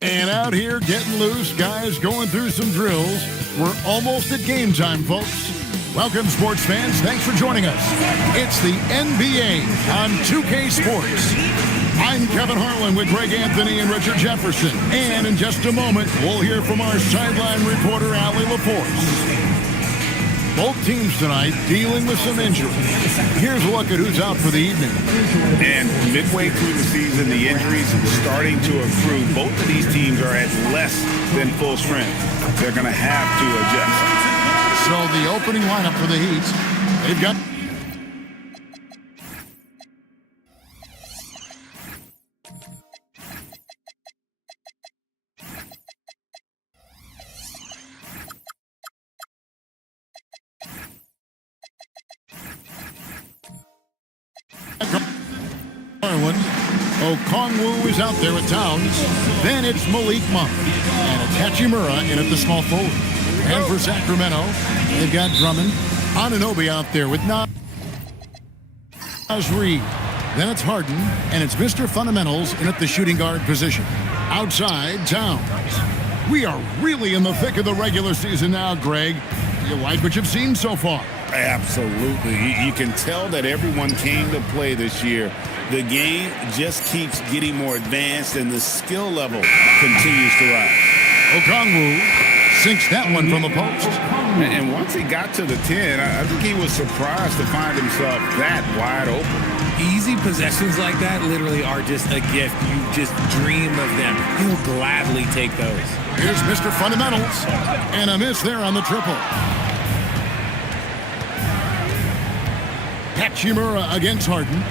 And out here getting loose, guys going through some drills. We're almost at game time, folks. Welcome, sports fans. Thanks for joining us. It's the NBA on 2K Sports. I'm Kevin Harlan with Greg Anthony and Richard Jefferson. And in just a moment, we'll hear from our sideline reporter, Allie LaForce. Both teams tonight dealing with some injuries. Here's a look at who's out for the evening. And midway through the season, the injuries are starting to accrue. Both of these teams are at less than full strength. They're going to have to adjust. So the opening lineup for the Heat, they've got... Okongwu is out there with Towns. Then it's Malik Monk. And it's Hachimura in at the small forward. And for Sacramento, they've got Drummond. Anunoby out there with Naz Reid. Then it's Harden. And it's Mr. Fundamentals in at the shooting guard position. Outside, Towns. We are really in the thick of the regular season now, Greg. You like what you've seen so far? Absolutely. You can tell that everyone came to play this year. The game just keeps getting more advanced, and the skill level continues to rise. Okongwu sinks that one from the post. And once he got to the 10, I think he was surprised to find himself that wide open. Easy possessions like that literally are just a gift. You just dream of them. He'll gladly take those. Here's Mr. Fundamentals. And a miss there on the triple. Hachimura against Harden.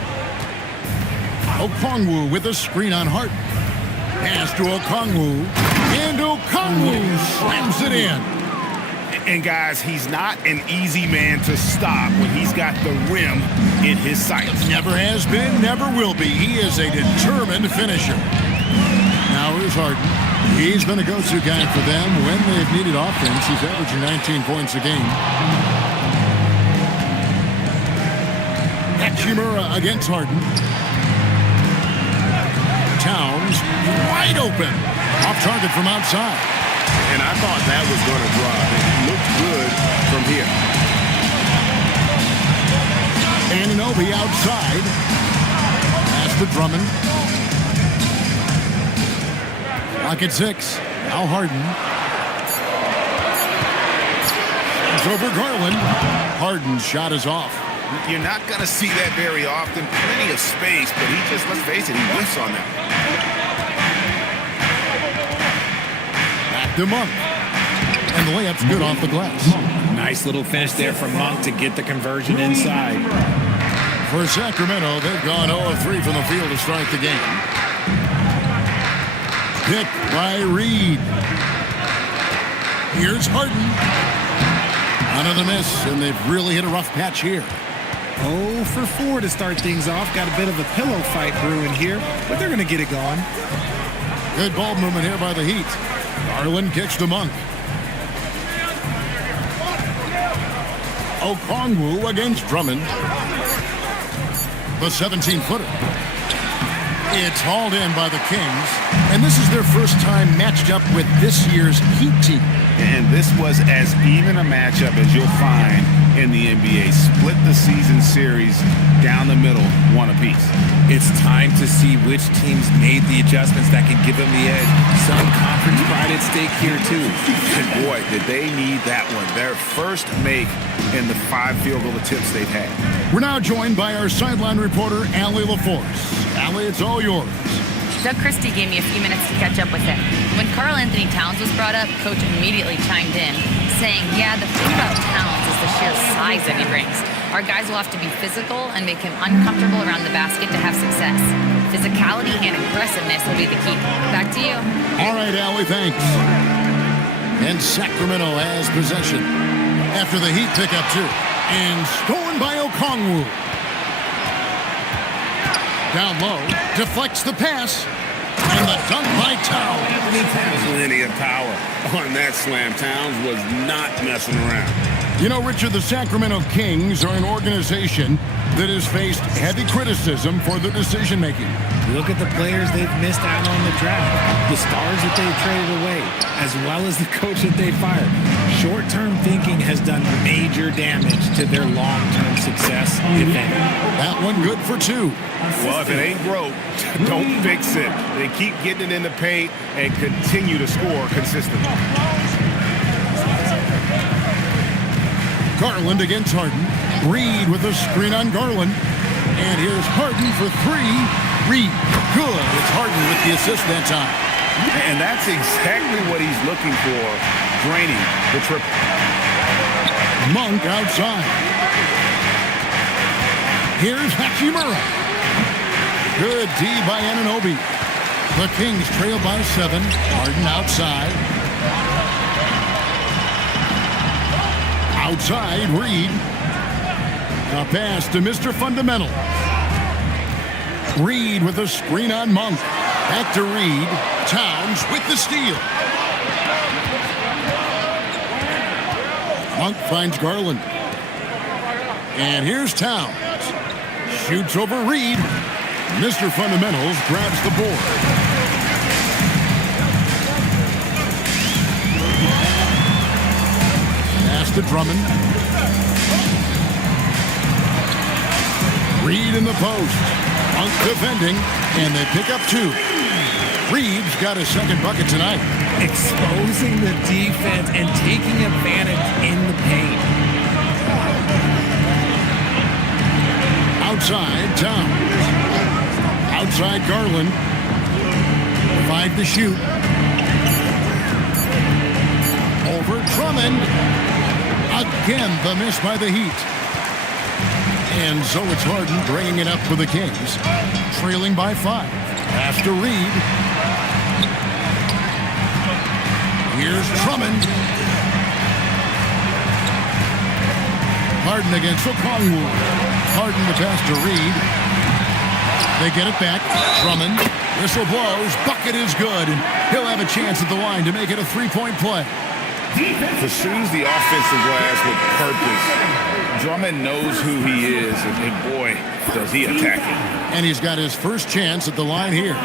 Okongwu with a screen on Harden. Pass to Okongwu. And Okongwu slams it in. And guys, he's not an easy man to stop when he's got the rim in his sights. Never has been, never will be. He is a determined finisher. Now here's Harden. He's been a go-to guy for them when they've needed offense. He's averaging 19 points a game. Hachimura against Harden. Towns wide open. Off target from outside. And I thought that was going to drop. It looked good from here. Anunoby outside. Pass to Drummond. Lock at 6. Now Harden. It's over Garland. Harden's shot is off. You're not going to see that very often. Plenty of space, but he just, let's face it, he whiffs on that. Back to Monk. And the layup's good off the glass. Nice little finish there from Monk to get the conversion inside. For Sacramento, they've gone 0 of 3 from the field to start the game. Picked by Reid. Here's Harden. Another miss, and they've really hit a rough patch here. 0 for 4 to start things off. Got a bit of a pillow fight brewing here, but they're going to get it going. Good ball movement here by the Heat. Garland kicks to Monk. Okongwu against Drummond. The 17-footer. It's hauled in by the Kings, and this is their first time matched up with this year's Heat team. And this was as even a matchup as you'll find in the NBA. Split the season series down the middle, one apiece. It's time to see which teams made the adjustments that can give them the edge. Some conference pride at stake here, too. And boy, did they need that one. Their first make in the 5 field goal attempts they've had. We're now joined by our sideline reporter, Allie LaForce. Allie, it's all yours. Doug Christie gave me a few minutes to catch up with him. When Karl Anthony Towns was brought up, Coach immediately chimed in, saying, yeah, the thing about Towns is the sheer size that he brings. Our guys will have to be physical and make him uncomfortable around the basket to have success. Physicality and aggressiveness will be the key. Back to you. All right, Allie, thanks. And Sacramento has possession after the Heat pick up 2. And stolen by Okongwu. Down low, deflects the pass, and the dunk by Towns. Plenty of power on that slam. Towns was not messing around. You know, Richard, the Sacramento Kings are an organization that has faced heavy criticism for their decision-making. Look at the players they've missed out on the draft, the stars that they've traded away, as well as the coach that they fired. Short-term thinking has done major damage to their long-term success, if any. That one good for 2. Well, if it ain't broke, don't fix it. They keep getting it in the paint and continue to score consistently. Garland against Harden. Reed with a screen on Garland. And here's Harden for 3. Reed, good. It's Harden with the assist that time. And that's exactly what he's looking for, draining the triple. Monk outside. Here's Hachimura. Good D by Anunoby. The Kings trail by 7. Harden outside. Outside, Reed. A pass to Mr. Fundamental. Reed with a screen on Monk. Back to Reed. Towns with the steal. Monk finds Garland. And here's Towns. Shoots over Reed. Mr. Fundamentals grabs the board. Pass to Drummond. Reed in the post. Monk defending, and they pick up 2. Reed's got his second bucket tonight. Exposing the defense and taking advantage in the paint. Outside, Towns. Outside, Garland. 5 to shoot. Over Drummond. Again, the miss by the Heat. And so it's Harden bringing it up for the Kings. Trailing by 5. Pass to Reed. Here's Drummond. Harden against Okongwu. Harden the pass to Reed. They get it back. Drummond. Whistle blows. Bucket is good. And he'll have a chance at the line to make it a 3-point play. Pursues the offensive glass with purpose. Drummond knows who he is, and boy, does he attack it. And he's got his first chance at the line here.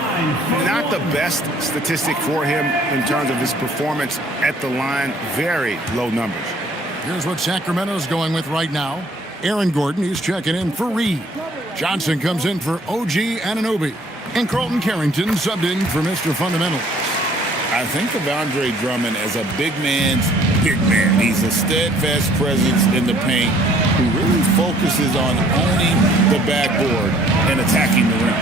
Not the best statistic for him in terms of his performance at the line. Very low numbers. Here's what Sacramento's going with right now. Aaron Gordon, he's checking in for Reed. Johnson comes in for OG Anunoby. And Carlton Carrington subbed in for Mr. Fundamental. I think of Andre Drummond as a big man's big man. He's a steadfast presence in the paint who really focuses on owning the backboard and attacking the rim.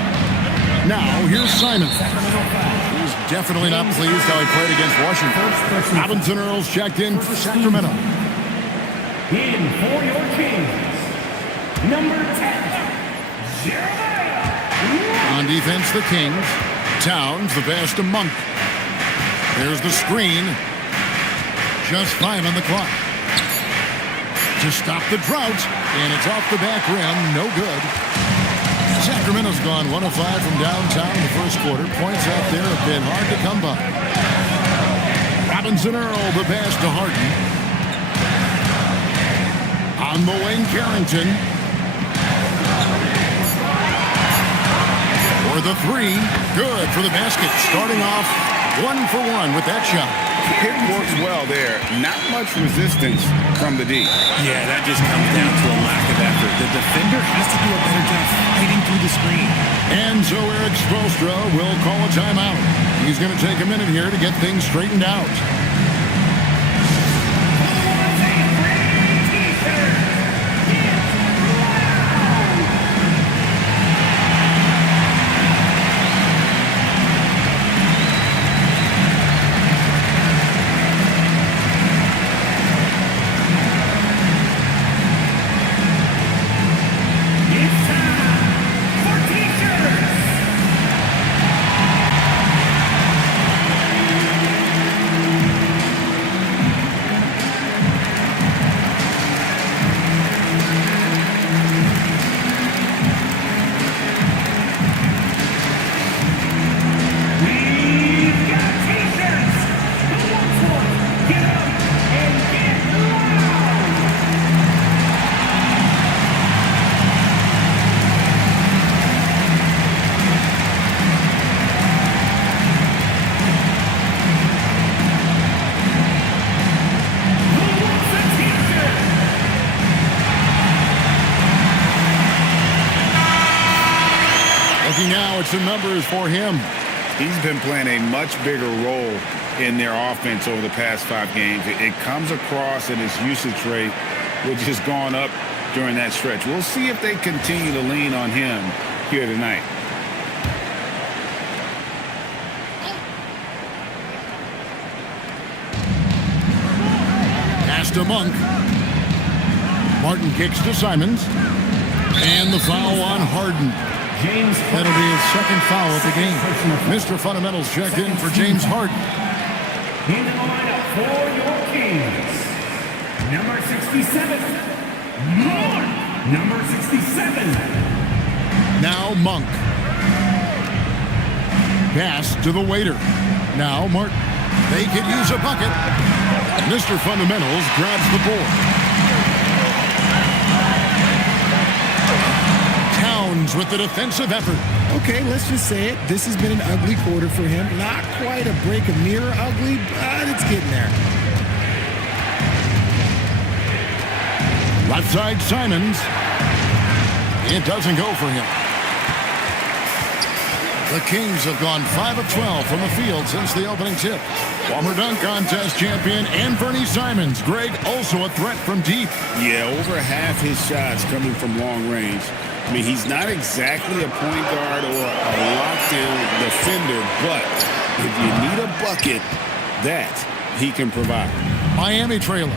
Now, here's Simon. He's definitely not pleased how he played against Washington. Robinson Earls checked in for Sacramento. In for your Kings, number 10, Jeremiah. On defense, the Kings. Towns, the pass to Monk. There's the screen. Just 5 on the clock. To stop the drought, and it's off the back rim. No good. Sacramento's gone 1 of 5 from downtown in the first quarter. Points out there have been hard to come by. Robinson Earl, the pass to Harden. On the wing, Carrington. For the 3. Good for the basket. Starting off 1 for 1 with that shot. It works well there. Not much resistance from the D. Yeah, that just comes down to a lack of effort. The defender has to do a better job fighting through the screen. And so Eric Spoelstra will call a timeout. He's going to take a minute here to get things straightened out. Looking now at some numbers for him. He's been playing a much bigger role in their offense over the past 5 games. It comes across in his usage rate, which has gone up during that stretch. We'll see if they continue to lean on him here tonight. Pass to Monk. Martin kicks to Simons. And the foul on Harden. James That'll be his second foul of the game. Mr. Fundamentals checked in for James Harden. in the lineup for your Kings. Number 67, Mark. Number 67. Now Monk. Pass to the waiter. Now Martin. They could use a bucket. Mr. Fundamentals grabs the board. Towns with the defensive effort. Okay, let's just say it. This has been an ugly quarter for him. Not quite a break of mirror ugly, but it's getting there. Left side Simons. It doesn't go for him. The Kings have gone 5 of 12 from the field since the opening tip. Former dunk contest champion Anthony Simons. Greg, also a threat from deep. Yeah, over half his shots coming from long range. I mean, he's not exactly a point guard or a lockdown defender, but if you need a bucket, that he can provide. Miami trailing.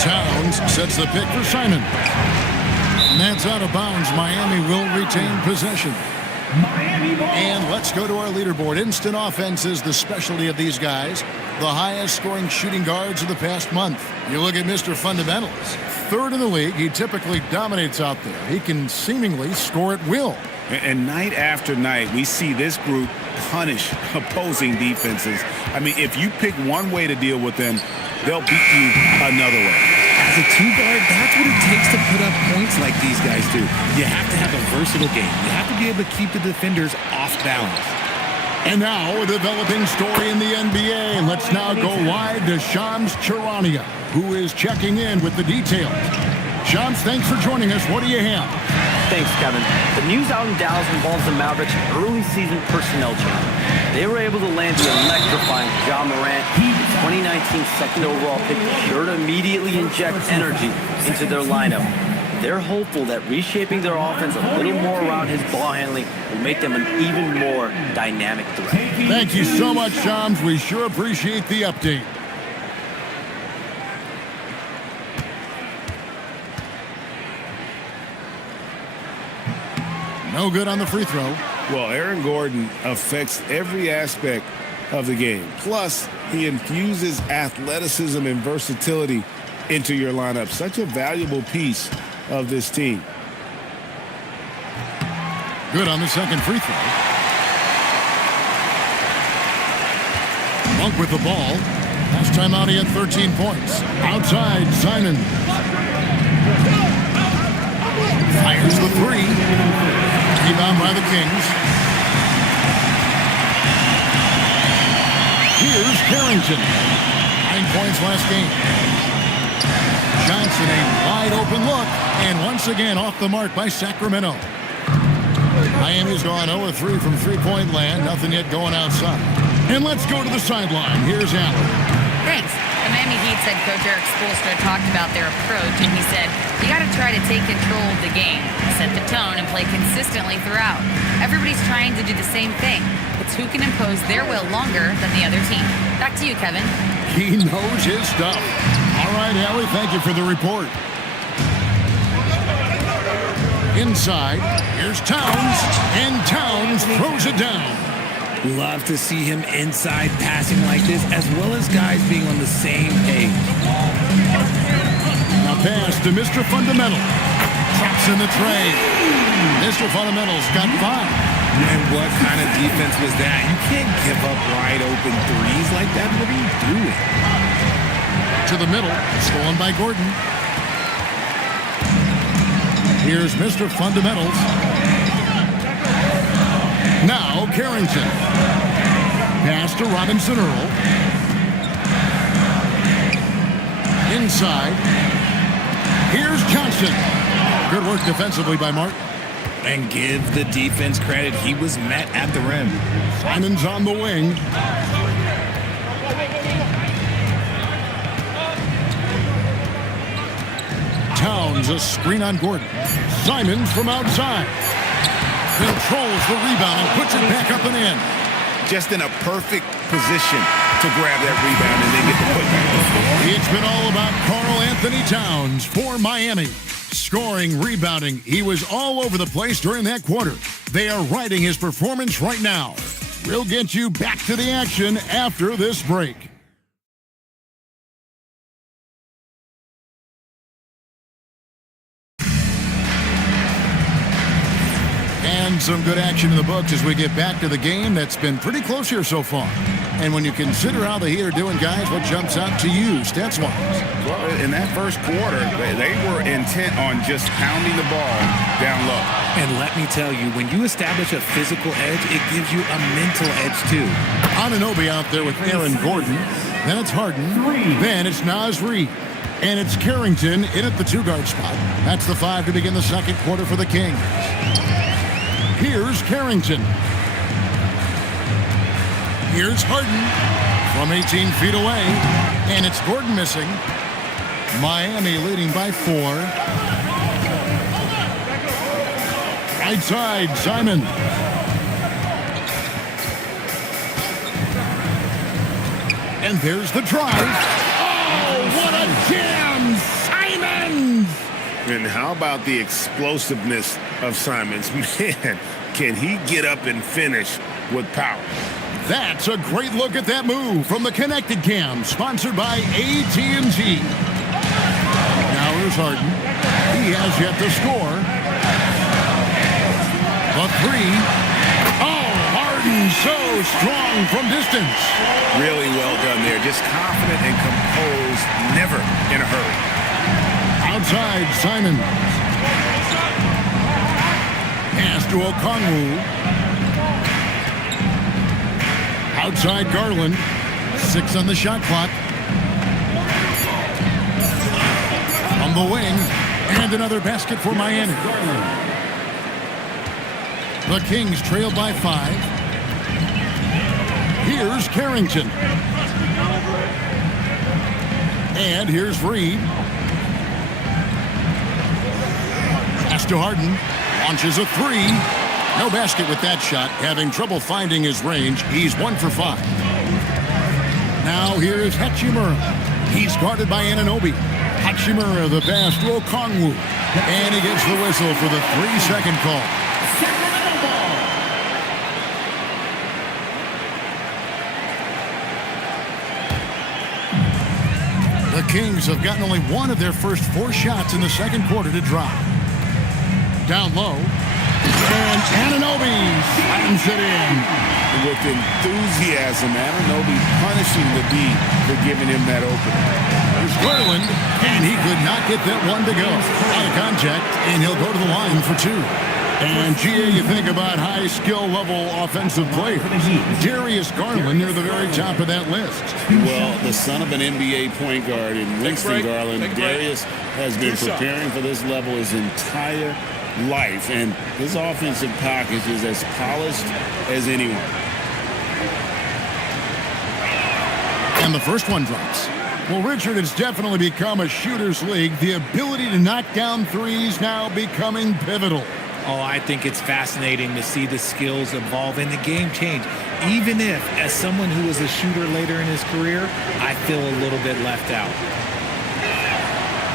Towns sets the pick for Simon. And that's out of bounds. Miami will retain possession. Miami ball. And let's go to our leaderboard. Instant offense is the specialty of these guys. The highest scoring shooting guards of the past month. You look at Mr. Fundamentals. Third in the league. He typically dominates out there. He can seemingly score at will. And night after night, we see this group punish opposing defenses. I mean, if you pick one way to deal with them, they'll beat you another way. As a two-guard, that's what it takes to put up points like these guys do. You have to have a versatile game. You have to be able to keep the defenders off balance. And now a developing story in the NBA. Let's now go wide to Shams Charania, who is checking in with the details. Shams, thanks for joining us. What do you have? Thanks, Kevin. The news out in Dallas involves the Mavericks' early season personnel change. They were able to land the electrifying Ja Morant, 2019 second overall pick, sure to immediately inject energy into their lineup. They're hopeful that reshaping their offense a little more around his ball handling will make them an even more dynamic threat. Thank you so much, Shams. We sure appreciate the update. No good on the free throw. Well, Aaron Gordon affects every aspect of the game. Plus, he infuses athleticism and versatility into your lineup. Such a valuable piece of this team. Good on the second free throw. Monk with the ball. Last time out, he had 13 points. Outside, Simon. Fires the three. Rebound by the Kings. Here's Carrington. 9 points last game. Johnson, a wide open look. And once again, off the mark by Sacramento. Miami's gone 0-3 from three-point land. Nothing yet going outside. And let's go to the sideline. Here's Allen. Thanks. The Miami Heat's head coach Eric Spoelstra talked about their approach, and he said, you got to try to take control of the game, set the tone, and play consistently throughout. Everybody's trying to do the same thing. It's who can impose their will longer than the other team. Back to you, Kevin. He knows his stuff. All right, Allie, thank you for the report. Inside, here's Towns, and Towns throws it down. Love to see him inside passing like this, as well as guys being on the same page. A pass to Mr. Fundamental. Drops in the tray. Mr. Fundamental's got 5. Man, what kind of defense was that? You can't give up wide open threes like that. What are you doing? To the middle, stolen by Gordon. Here's Mr. Fundamentals. Now Carrington. Pass to Robinson Earl. Inside. Here's Johnson. Good work defensively by Martin. And give the defense credit. He was met at the rim. Simon's on the wing. Towns a screen on Gordon. Simons from outside. Controls the rebound and puts it back up and in. Just in a perfect position to grab that rebound and then get the putback. It's been all about Karl Anthony Towns for Miami. Scoring, rebounding, he was all over the place during that quarter. They are riding his performance right now. We'll get you back to the action after this break. And some good action in the books as we get back to the game that's been pretty close here so far. And when you consider how the Heat are doing, guys, what jumps out to you, stats-wise? Well, in that first quarter, they were intent on just pounding the ball down low. And let me tell you, when you establish a physical edge, it gives you a mental edge, too. Anunoby out there with Aaron Gordon. Then it's Harden. Then it's Naz Reid. And it's Carrington in at the two-guard spot. That's the 5 to begin the second quarter for the Kings. Here's Carrington. Here's Harden from 18 feet away. And it's Gordon missing. Miami leading by 4. Right side, Simon. And there's the drive. Oh, what a jam! Simons! And how about the explosiveness of Simons? Man, can he get up and finish with power? That's a great look at that move from the Connected Cam, sponsored by AT&T. Now here's Harden. He has yet to score. A 3. Oh, Harden so strong from distance. Really well done there. Just confident and composed, never in a hurry. Outside, Simon. Pass to Okongwu. Outside, Garland. 6 on the shot clock. On the wing. And another basket for Miami. The Kings trail by 5. Here's Carrington. And here's Reid. Pass to Harden. Launches a 3. No basket with that shot. Having trouble finding his range. He's 1 for 5. Now here is Hachimura. He's guarded by Anunoby. Hachimura, the pass to Okongwu. And he gets the whistle for the 3-second call. The Kings have gotten only one of their first 4 shots in the second quarter to drop. Down low. And Anunoby slams it in. With enthusiasm, Anunoby punishing the D for giving him that opening. There's Garland, and he could not get that one to go. Out of contact, and he'll go to the line for 2. And, GA, you think about high skill level offensive players. Darius Garland near the very top of that list. Well, the son of an NBA point guard in Winston Garland, Darius has been preparing for this level his entire life, and his offensive package is as polished as anyone. And the first one drops. Well, Richard, it's definitely become a shooter's league. The ability to knock down threes now becoming pivotal. Oh, I think it's fascinating to see the skills evolve and the game change. Even if, as someone who was a shooter later in his career, I feel a little bit left out.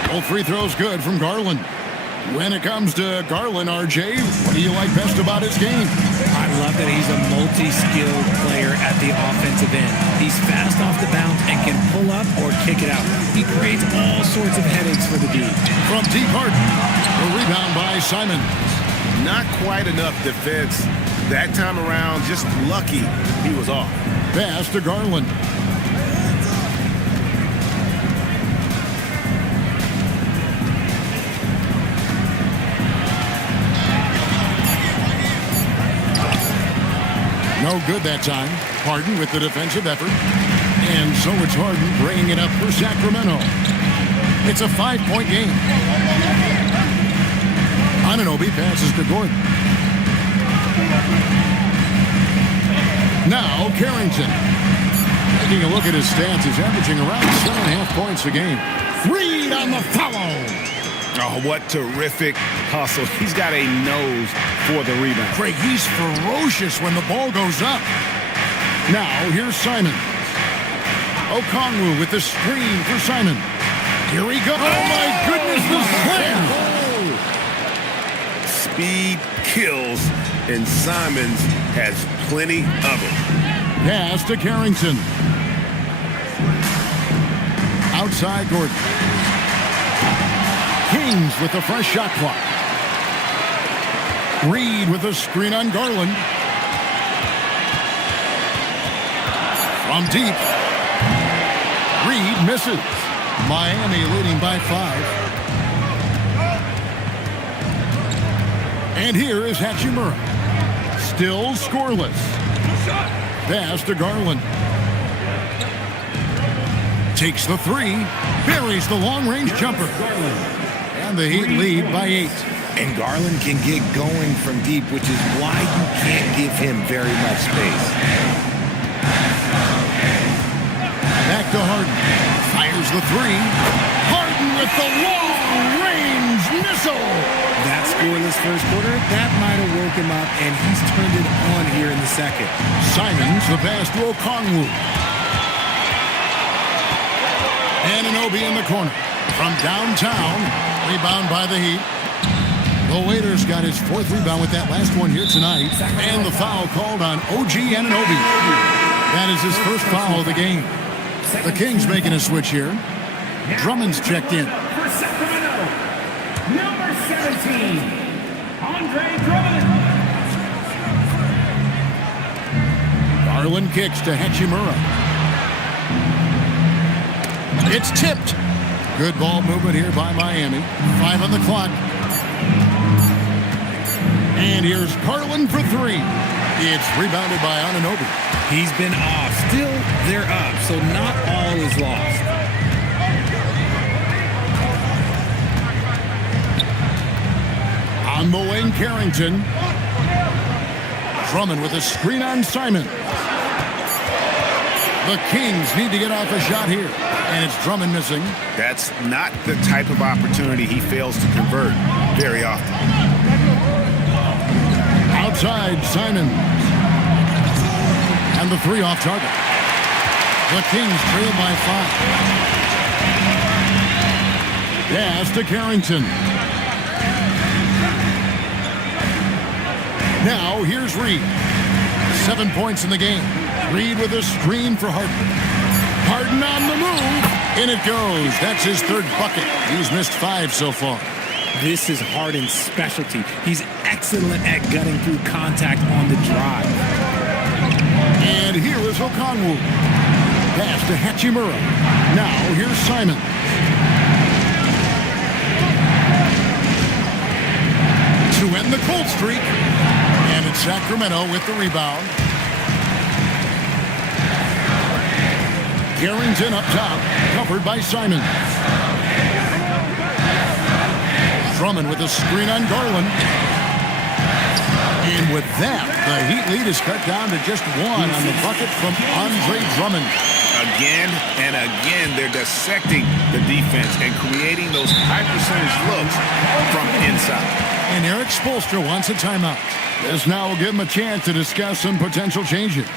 Both free throws good from Garland. When it comes to Garland, RJ, what do you like best about his game? I love that he's a multi-skilled player at the offensive end. He's fast off the bounce and can pull up or kick it out. He creates all sorts of headaches for the D. From deep Harden, a rebound by Simon. Not quite enough defense that time around. Just lucky he was off. Pass to Garland. No good that time. Harden with the defensive effort. And so it's Harden bringing it up for Sacramento. It's a 5-point game. Anunoby passes to Gordon. Now Carrington. Taking a look at his stats, he's averaging around 7.5 points a game. Reed on the follow. Oh, what terrific hustle. He's got a nose for the rebound. Craig, he's ferocious when the ball goes up. Now, here's Simon. Okongwu with the screen for Simon. Here he goes. Oh, my goodness, the slam. Speed kills, and Simons has plenty of it. Pass to Carrington. Outside Gordon. Kings with the fresh shot clock. Reed with a screen on Garland. From deep. Reed misses. Miami leading by 5. And here is Hachimura. Still scoreless. Pass to Garland. Takes the 3. Buries the long-range jumper. And the Heat lead by 8. And Garland can get going from deep, which is why you can't give him very much space. Back to Harden. Fires the 3. Harden with the long-range missile. That scoreless first quarter, that might have woke him up, and he's turned it on here in the second. Simons the pass to Okongwu. Anunoby in the corner. From downtown, rebound by the Heat. The Waiters got his 4th rebound with that last one here tonight. And the foul called on OG Anunoby. That is his first foul of the game. The Kings making a switch here. Drummond's checked in. For Sacramento, number 17, Andre Drummond. Garland kicks to Hachimura. It's tipped. Good ball movement here by Miami. 5 on the clock. And here's Garland for 3. It's rebounded by Anunoby. He's been off. Still, they're up, so not all is lost. On the wing, Carrington. Drummond with a screen on Simon. The Kings need to get off a shot here. And it's Drummond missing. That's not the type of opportunity he fails to convert very often. Outside, Simon. And the 3 off target. The Kings trail by 5. Pass to Carrington. Now, here's Reed. 7 points in the game. Reed with a screen for Harden. Harden on the move. In it goes. That's his 3rd bucket. He's missed 5 so far. This is Harden's specialty. He's excellent at gutting through contact on the drive. And here is Okongwu. Pass to Hachimura. Now, here's Simon. To end the cold streak. And it's Sacramento with the rebound. Carrington up top, covered by Simon. Drummond with a screen on Garland. And with that, the Heat lead is cut down to just 1 on the bucket from Andre Drummond. Again and again, they're dissecting the defense and creating those high percentage looks from inside. And Eric Spoelstra wants a timeout. This now will give him a chance to discuss some potential changes.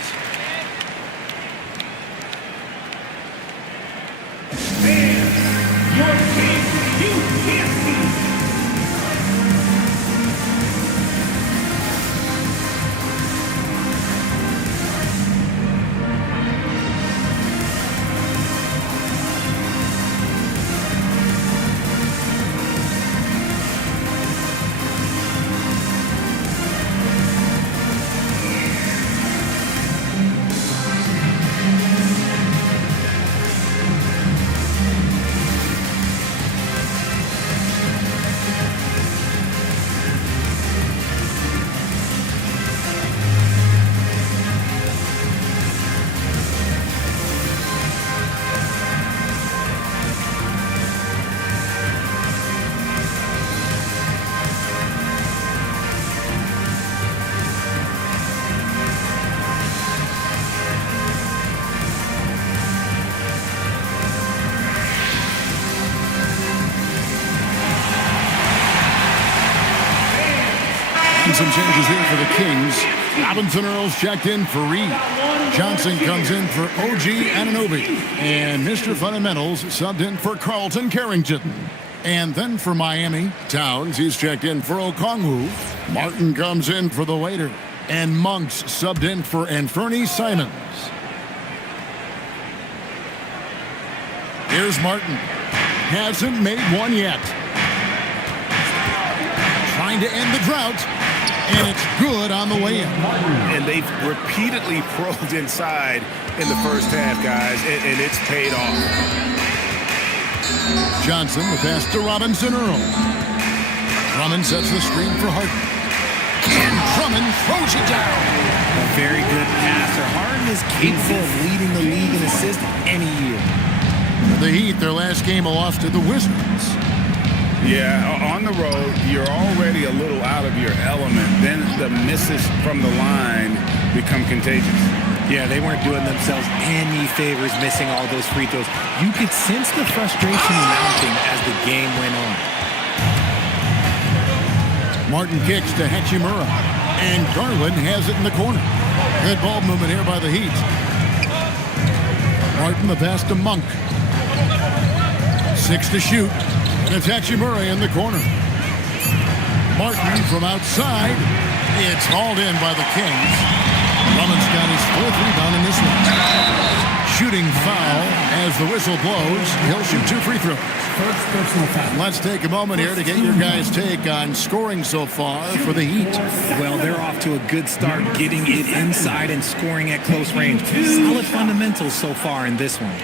some changes here for the Kings. Robinson Earls checked in for Reed. Johnson comes in for OG Anunoby. And Mr. Fundamentals subbed in for Carlton Carrington. And then for Miami, Towns, he's checked in for Okongwu. Martin comes in for the waiter. And Monks subbed in for Anferny Simons. Here's Martin. Hasn't made one yet. Trying to end the drought. And it's good on the way in. And they've repeatedly probed inside in the first half, guys, and it's paid off. Johnson, the pass to Robinson Earl. Drummond sets the screen for Harden. And Drummond throws it down. A very good passer. Harden is capable of leading the league in assists any year. The Heat, their last game, a loss to the Wizards. Yeah, on the road, you're already a little out of your element. Then the misses from the line become contagious. Yeah, they weren't doing themselves any favors missing all those free throws. You could sense the frustration mounting as the game went on. Martin kicks to Hachimura. And Garland has it in the corner. Good ball movement here by the Heat. Martin, the pass to Monk. 6 to shoot. And it's Hachimura in the corner. Martin from outside. It's hauled in by the Kings. Drummond's got his 4th rebound in this one. Shooting foul as the whistle blows. He'll shoot 2 free throws. First personal foul. Let's take a moment here to get your guys' take on scoring so far for the Heat. Well, they're off to a good start getting it inside and scoring at close range. Solid fundamentals so far in this one.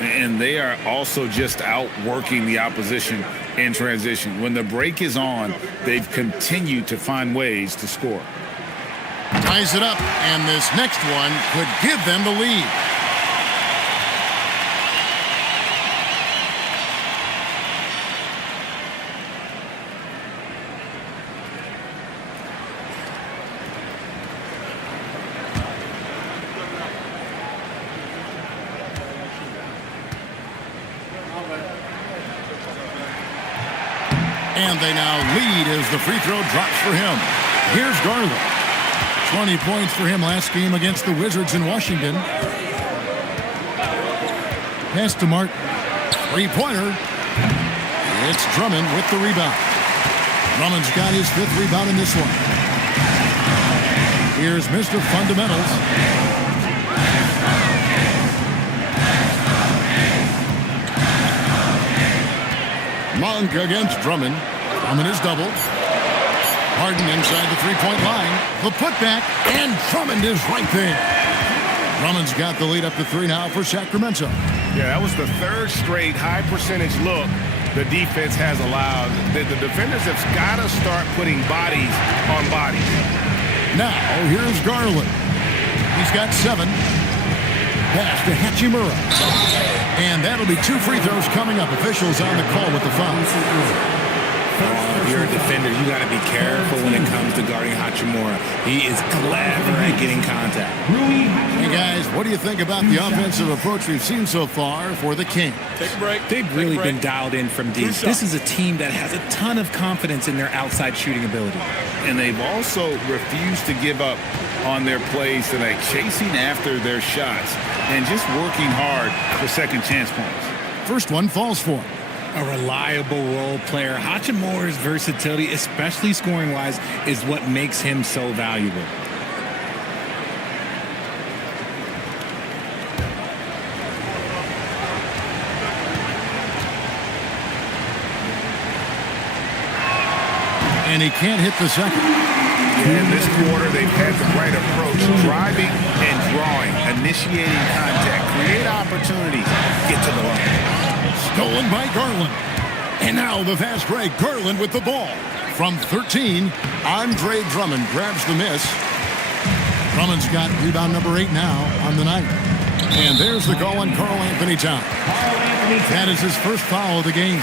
And they are also just outworking the opposition in transition. When the break is on, they've continued to find ways to score. Ties it up, and this next one could give them the lead. And they now lead as the free throw drops for him. Here's Garland. 20 points for him last game against the Wizards in Washington. Pass to Martin. Three-pointer. It's Drummond with the rebound. Drummond's got his 5th rebound in this one. Here's Mr. Fundamentals. Monk against Drummond. Drummond is doubled. Harden inside the three-point line. The putback, and Drummond is right there. Drummond's got the lead up to 3 now for Sacramento. Yeah, that was the 3rd straight high-percentage look the defense has allowed. The defenders have got to start putting bodies on bodies. Now, here's Garland. He's got 7. Pass to Hachimura. And that'll be 2 free throws coming up. Officials on the call with the foul. If you're a defender, you got to be careful when it comes to guarding Hachimura. He is clever at getting contact. Hey, guys, what do you think about the offensive approach we've seen so far for the Kings? Take a break. They've really been dialed in from deep. This is a team that has a ton of confidence in their outside shooting ability. And they've also refused to give up on their plays tonight, chasing after their shots and just working hard for second chance points. First one falls for him. A reliable role player. Hachimura's versatility, especially scoring-wise, is what makes him so valuable. And he can't hit the second. In this quarter, they've had the right approach, driving and drawing, initiating contact, create opportunities, get to the line. Stolen by Garland. And now the fast break. Garland with the ball. From 13, Andre Drummond grabs the miss. Drummond's got rebound number 8 now on the night. And there's the goal on Karl Anthony Towns. That is his first foul of the game.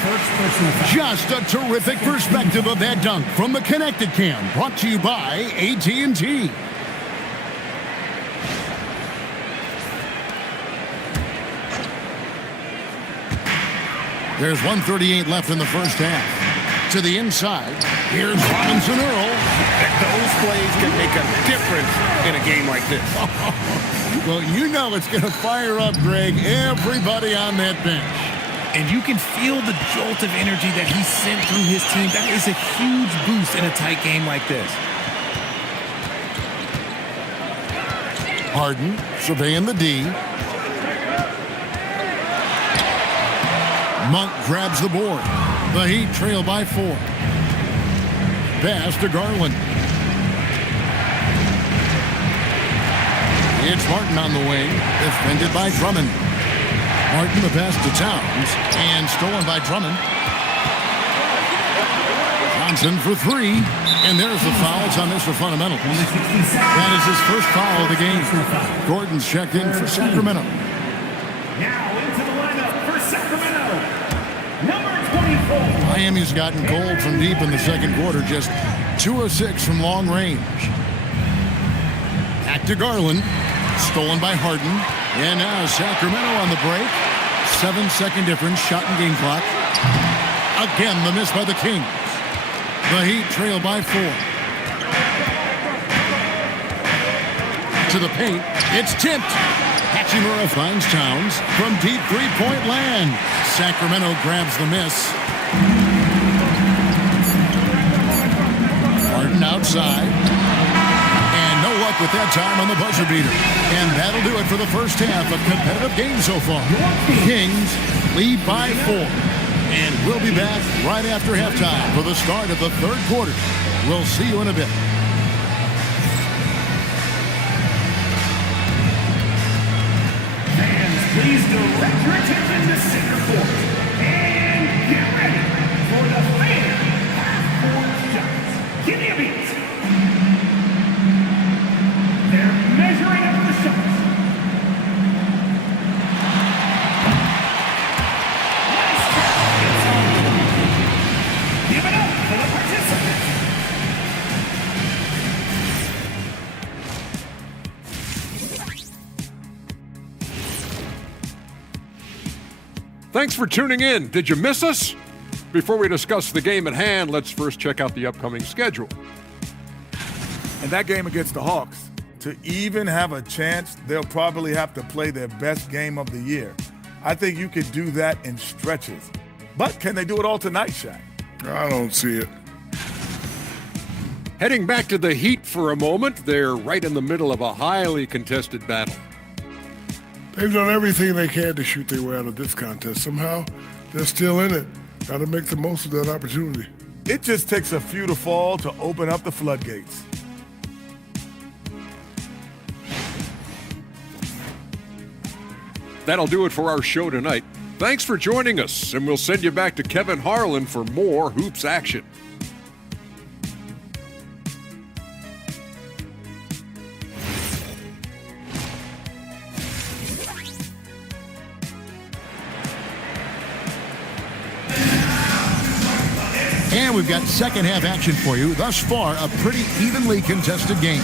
Just a terrific perspective of that dunk from the Connected Cam. Brought to you by AT&T. There's 1:38 left in the first half. To the inside. Here's Robinson Earl. Those plays can make a difference in a game like this. Well, you know it's going to fire up, Greg, everybody on that bench. And you can feel the jolt of energy that he sent through his team. That is a huge boost in a tight game like this. Harden surveying the D. Monk grabs the board. The Heat trail by 4. Pass to Garland. It's Martin on the wing, defended by Drummond. Martin the pass to Towns, and stolen by Drummond. Johnson for 3, and there's the fouls on Mr. Fundamentals. That is his first foul of the game. Gordon's checked in for Sacramento. Now into the lineup for Sacramento, number 24. Miami's gotten cold from deep in the second quarter, just 2 of 6 from long range. Back to Garland, stolen by Harden, and now Sacramento on the break. 7-second difference, shot and game clock. Again, the miss by the Kings. The Heat trail by 4. To the paint, it's tipped. Hachimura finds Towns from deep three-point land. Sacramento grabs the miss. Harden outside. And no luck with that time on the buzzer beater. And that'll do it for the first half. A competitive game so far. Kings lead by 4. And we'll be back right after halftime for the start of the third quarter. We'll see you in a bit. Fans, please direct your attention to center court. And get ready for the fan half-court shots. Give me a beat. They're measuring up the shots. Give it up for the participants. Thanks for tuning in. Did you miss us? Before we discuss the game at hand, let's first check out the upcoming schedule. And that game against the Hawks, to even have a chance, they'll probably have to play their best game of the year. I think you could do that in stretches. But can they do it all tonight, Shaq? I don't see it. Heading back to the Heat for a moment, they're right in the middle of a highly contested battle. They've done everything they can to shoot their way out of this contest. Somehow, they're still in it. Got to make the most of that opportunity. It just takes a few to fall to open up the floodgates. That'll do it for our show tonight. Thanks for joining us, and we'll send you back to Kevin Harlan for more Hoops action. And we've got second half action for you. Thus far, a pretty evenly contested game.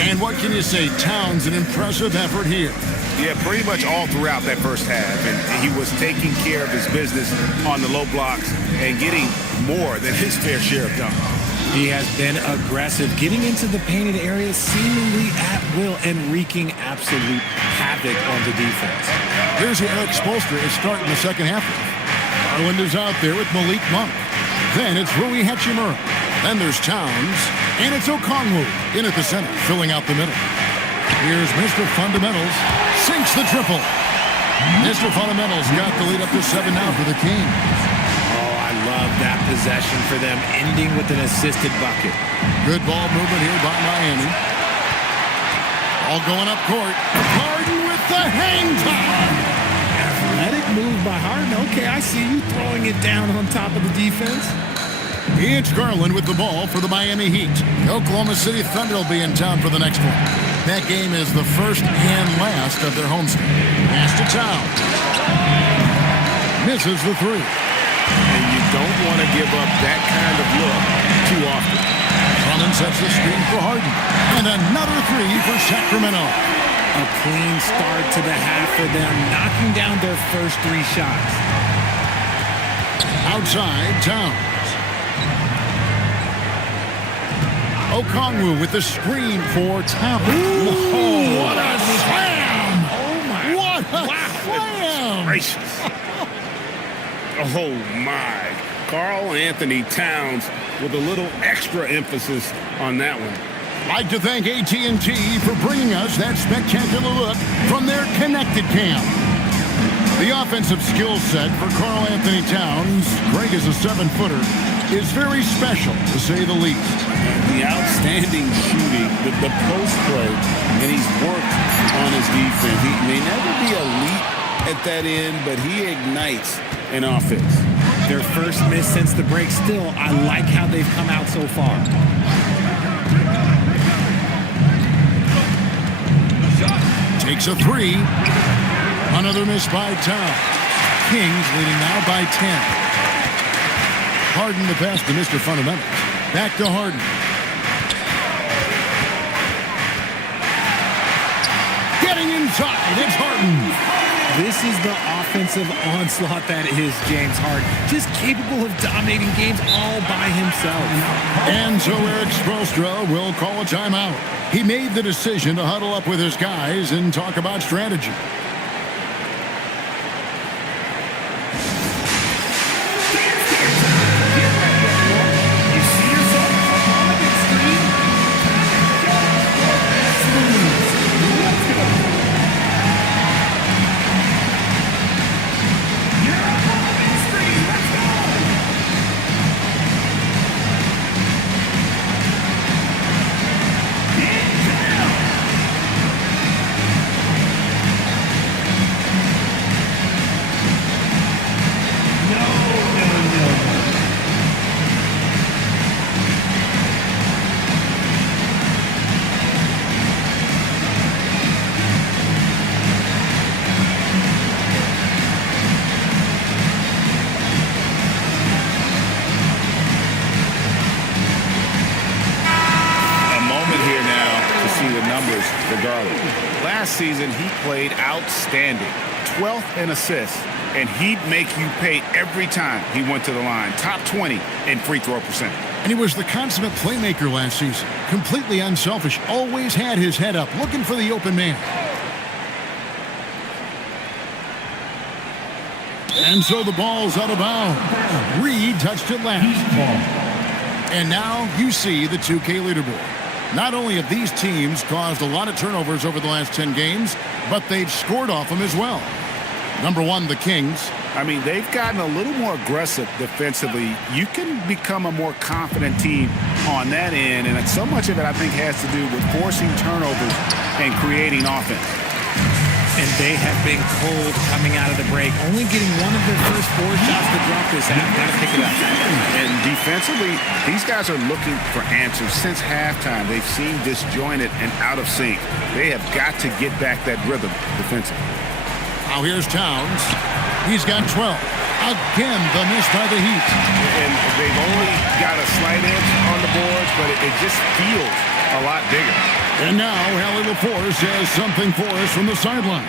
And what can you say? Towns, an impressive effort here. Yeah, pretty much all throughout that first half. And he was taking care of his business on the low blocks and getting more than his fair share of dunks. He has been aggressive, getting into the painted area seemingly at will and wreaking absolute havoc on the defense. Here's who Eric Spoelstra is starting the second half with. Garland is out there with Malik Monk. Then it's Rui Hachimura. Then there's Towns. And it's Okongwu in at the center, filling out the middle. Here's Mr. Fundamentals. Sinks the triple. Mr. Fundamentals got the lead up to 7 now for the Kings. Oh, I love that possession for them, ending with an assisted bucket. Good ball movement here by Miami. All going up court. Harden with the hang time. Athletic move by Harden. Okay, I see you throwing it down on top of the defense. It's Garland with the ball for the Miami Heat. The Oklahoma City Thunder will be in town for the next one. That game is the first and last of their homestand. Pass to Towns. Misses the three. And you don't want to give up that kind of look too often. Drummond sets the screen for Harden. And another three for Sacramento. A clean start to the half for them, knocking down their first 3 shots. Outside, Towns. Okongwu with the screen for Towns. Ooh, What a slam! Oh, my. What a slam! Gracious. Oh, my. Karl Anthony Towns with a little extra emphasis on that one. Like to thank AT&T for bringing us that spectacular look from their connected cam. The offensive skill set for Karl Anthony Towns, Greg is a 7-footer, is very special, to say the least. The outstanding shooting, the post play, and he's worked on his defense. He may never be elite at that end, but he ignites an offense. Their first miss since the break. Still, I like how they've come out so far. Takes a 3. Another miss by Towns. Kings leading now by 10. Harden the pass to Mr. Fundamentals. Back to Harden. Getting inside, it's Harden. This is the offensive onslaught that is James Harden. Just capable of dominating games all by himself. And so Eric Spoelstra will call a timeout. He made the decision to huddle up with his guys and talk about strategy. Last season, he played outstanding. 12th in assists, and he'd make you pay every time he went to the line. Top 20 in free throw percentage. And he was the consummate playmaker last season. Completely unselfish. Always had his head up, looking for the open man. And so the ball's out of bounds. Reed touched it last. And now you see the 2K leaderboard. Not only have these teams caused a lot of turnovers over the last 10 games, but they've scored off them as well. Number 1, the Kings. I mean, they've gotten a little more aggressive defensively. You can become a more confident team on that end, and so much of it, I think, has to do with forcing turnovers and creating offense. And they have been cold coming out of the break, only getting one of their first 4 shots to drop this half. Got to pick it up. And defensively, these guys are looking for answers since halftime. They've seemed disjointed and out of sync. They have got to get back that rhythm defensively. Now here's Towns. He's got 12. Again, the miss by the Heat. And they've only got a slight edge on the boards, but it just feels a lot bigger. And now Hallie LaForce has something for us from the sideline.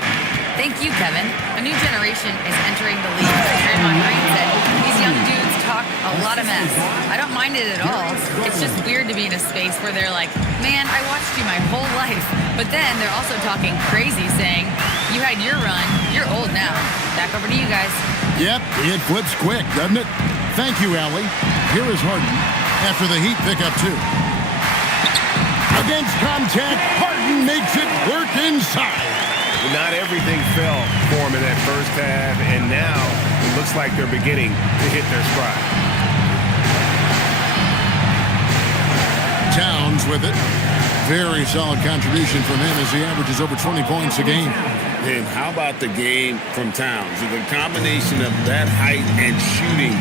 Thank you, Kevin. A new generation is entering the league. As Draymond Green said, these young dudes talk a lot of mess. I don't mind it at all. It's just weird to be in a space where they're like, man, I watched you my whole life. But then they're also talking crazy, saying, you had your run, you're old now. Back over to you guys. Yep, it flips quick, doesn't it? Thank you, Allie. Here is Harden after the Heat pick up 2. Against contact, Harden makes it work inside. Not everything fell for him in that first half, and now it looks like they're beginning to hit their stride. Towns with it. Very solid contribution from him as he averages over 20 points a game. And how about the game from Towns? The combination of that height and shooting,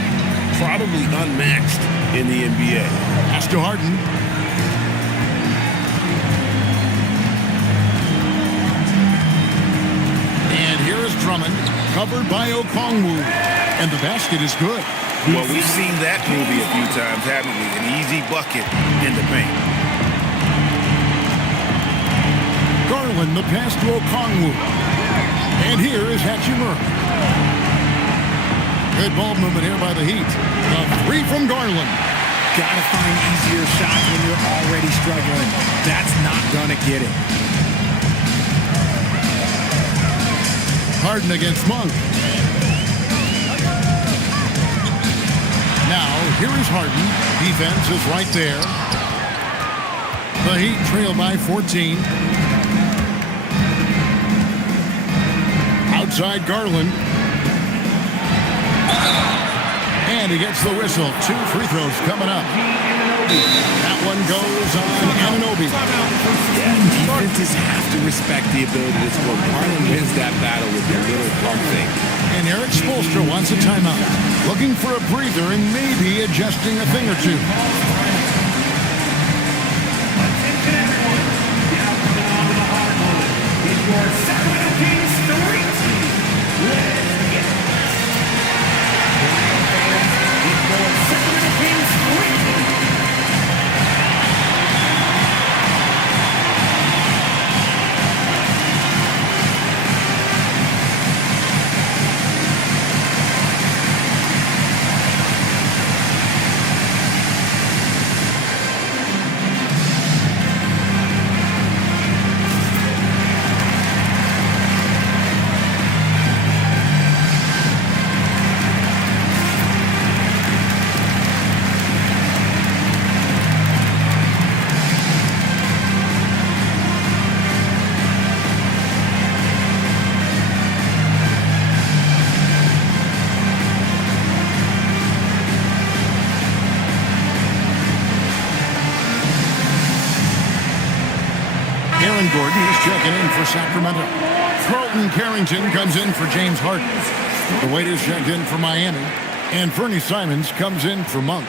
probably unmatched in the NBA. Pass to Harden. And here is Drummond, covered by Okongwu. And the basket is good. Well, we've seen that movie a few times, haven't we? An easy bucket in the paint. Garland, the pass to Okongwu. And here is Hachimura. Good ball movement here by the Heat. The 3 from Garland. got to find easier shots when you're already struggling. That's not going to get it. Harden against Monk. Now, here is Harden. Defense is right there. The Heat trail by 14. Outside Garland. And he gets the whistle. 2 free throws coming up. That one goes on Anunoby. Yeah, defenses have to respect the ability to score. Garland wins that battle with the little pump fake. And Eric Spoelstra wants a timeout. Looking for a breather and maybe adjusting a thing or two. Attention everyone. Now coming onto the hardwood is your Sacramento Kings 3 team. Let's get it. It's your Sacramento Kings 3 team. Gordon is checking in for Sacramento. Colton Carrington comes in for James Harden. The Waiters checked in for Miami. And Fernie Simons comes in for Monk.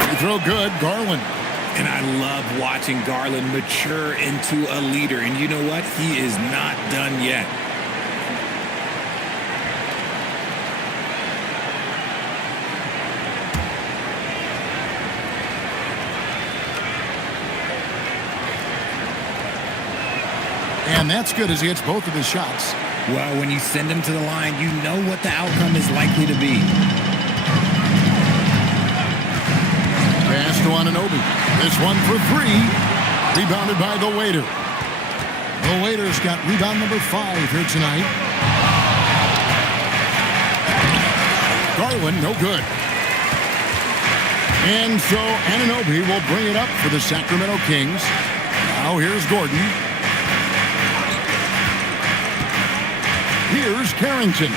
Free throw good, Garland. And I love watching Garland mature into a leader. And you know what? He is not done yet. And that's good as he hits both of his shots. Well, when you send him to the line, you know what the outcome is likely to be. Pass to Anunoby. This one for 3. Rebounded by the Waiter. The Waiters got rebound number 5 here tonight. Garland, no good. And so Anunoby will bring it up for the Sacramento Kings. Now here's Gordon. Here's Carrington.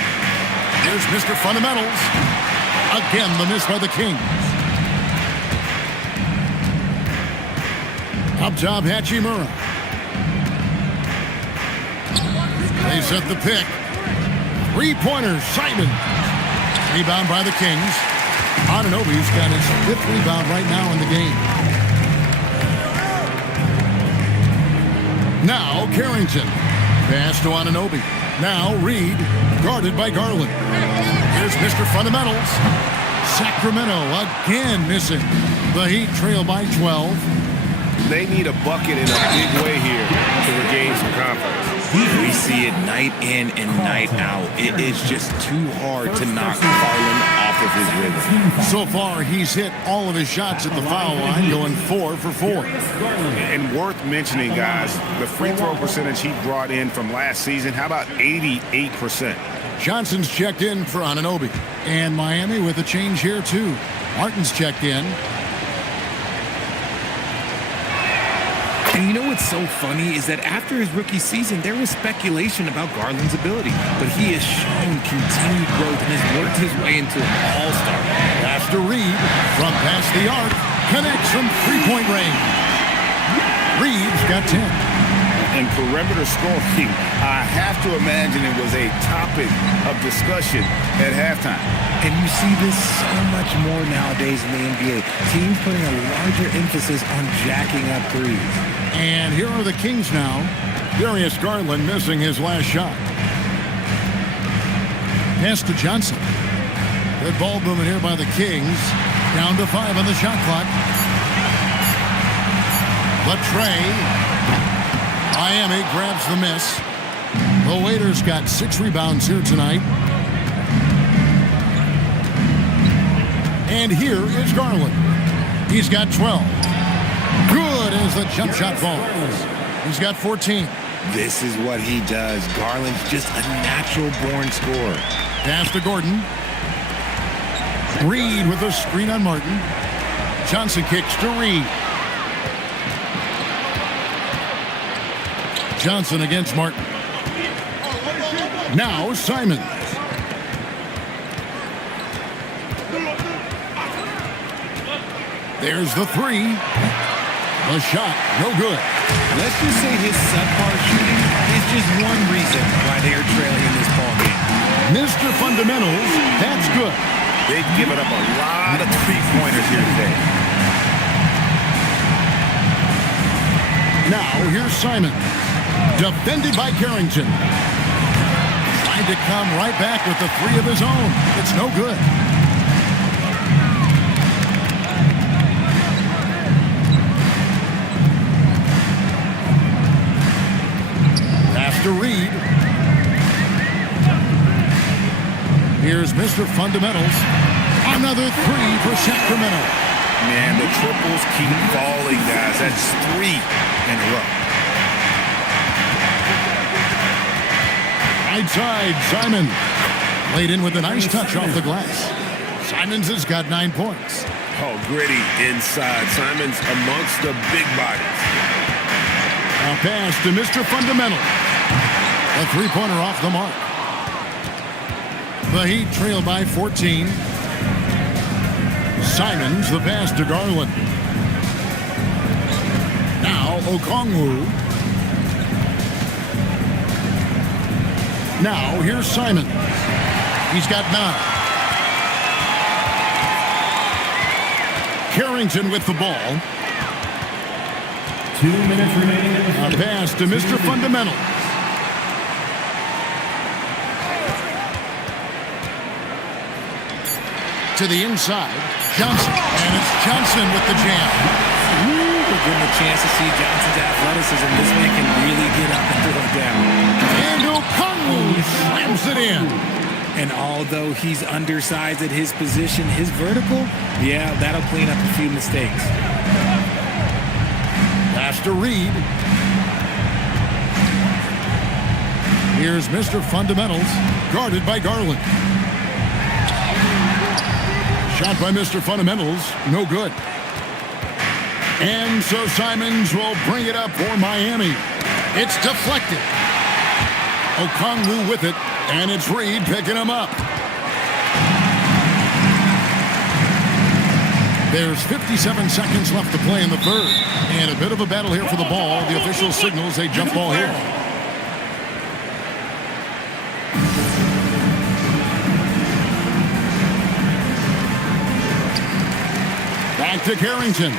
Here's Mr. Fundamentals. Again, the miss by the Kings. Up top, Hachimura. They set the pick. 3-pointer, Simon. Rebound by the Kings. Anunoby's got his 5th rebound right now in the game. Now, Carrington. Pass to Anunoby. Now, Reed, guarded by Garland. Here's Mr. Fundamentals. Sacramento again missing. The Heat trail by 12. They need a bucket in a big way here to regain some confidence. We see it night in and night out. It is just too hard to knock Garland off of his rhythm. So far, he's hit all of his shots at the foul line, going 4 for 4. And worth mentioning, guys, the free throw percentage he brought in from last season, how about 88%? Johnson's checked in for Anunoby. And Miami with a change here, too. Martin's checked in. And you know what's so funny is that after his rookie season, there was speculation about Garland's ability. But he has shown continued growth and has worked his way into an all-star. Pass to Reed from past the arc. Connects from three-point range. Reed's got 10. And perimeter scoring, I have to imagine it was a topic of discussion at halftime. And you see this so much more nowadays in the NBA. Teams putting a larger emphasis on jacking up threes. And here are the Kings now. Darius Garland missing his last shot. Pass to Johnson. Good ball movement here by the Kings. Down to 5 on the shot clock. The tray. Miami grabs the miss. The Waiters got 6 rebounds here tonight. And here is Garland. He's got 12. Good as the jump shot falls. He's got 14. This is what he does. Garland's just a natural-born scorer. Pass to Gordon. Reed with a screen on Martin. Johnson kicks to Reed. Johnson against Martin. Now Simons. There's the three. The shot, no good. Let's just say his subpar shooting is just one reason why they are trailing in this ballgame. Mr. Fundamentals, that's good. They've given up a lot of three-pointers here today. Now, here's Simon. Defended by Carrington. Trying to come right back with the three of his own. It's no good. Pass to Reed. Here's Mr. Fundamentals. Another three for Sacramento. Man, the triples keep falling, guys. That's 3 in a row. Right side, Simon. Laid in with a nice touch off the glass. Simons has got 9 points. Oh, gritty inside. Simons amongst the big bodies. A pass to Mr. Fundamental. A three-pointer off the mark. The Heat trail by 14. Simons, the pass to Garland. Now Okongwu. Now here's Simon. He's got 9. Carrington with the ball. 2 minutes remaining. A pass to Mr. Fundamental. To the inside, Johnson, and it's Johnson with the jam. We're getting a chance to see Johnson's athleticism. This man can really get up and throw it down. And Okongwu slams it in. And although he's undersized at his position, his vertical, yeah, that'll clean up a few mistakes. Pass to Reed. Here's Mr. Fundamentals, guarded by Garland. Shot by Mr. Fundamentals, no good. And so Simons will bring it up for Miami. It's deflected. Okongwu with it, and it's Reed picking him up. There's 57 seconds left to play in the third. And a bit of a battle here for the ball. The official signals a jump ball here. Back to Carrington.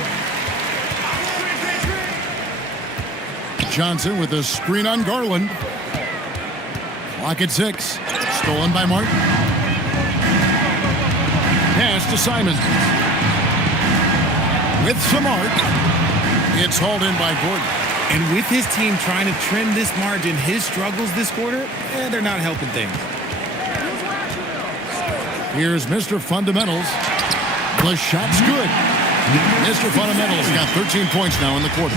Johnson with a screen on Garland. Clock at 6. Stolen by Martin. Pass to Simon. With some arc. It's hauled in by Gordon. And with his team trying to trim this margin, his struggles this quarter, they're not helping things. Here's Mr. Fundamentals. The shot's good. Mr. Fundamentals got 13 points now in the quarter.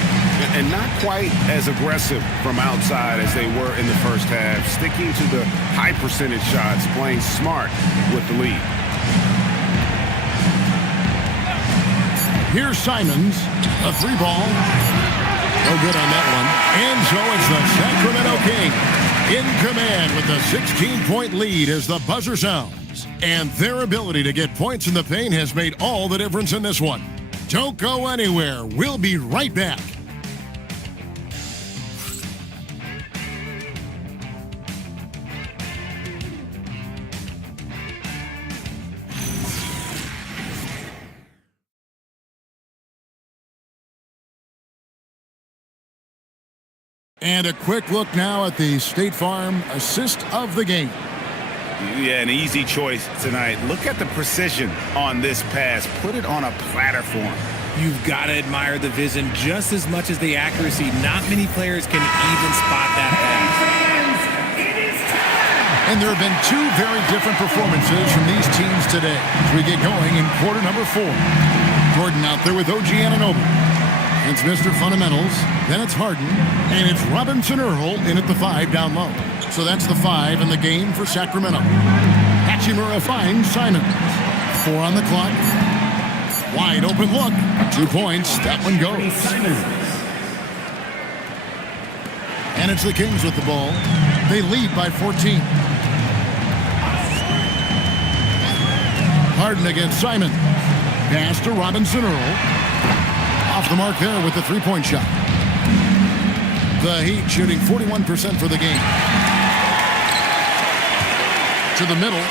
And not quite as aggressive from outside as they were in the first half. Sticking to the high percentage shots, playing smart with the lead. Here's Simons. A 3-ball. No good on that one. And so it's the Sacramento Kings in command with a 16-point lead as the buzzer sounds. And their ability to get points in the paint has made all the difference in this one. Don't go anywhere. We'll be right back. And a quick look now at the State Farm assist of the game. Yeah, an easy choice tonight. Look at the precision on this pass. Put it on a platter for him. You've got to admire the vision just as much as the accuracy. Not many players can even spot that pass. And there have been two very different performances from these teams today as we get going in quarter number 4. Jordan out there with OG Anunoby. It's Mr. Fundamentals, then it's Harden, and it's Robinson Earl in at the 5 down low. So that's the 5 in the game for Sacramento. Hachimura finds Simon. 4 on the clock. Wide open look. 2 points. That one goes. And it's the Kings with the ball. They lead by 14. Harden against Simon. Pass to Robinson Earl. Off the mark there with the 3-point shot. The Heat shooting 41% for the game. To the middle.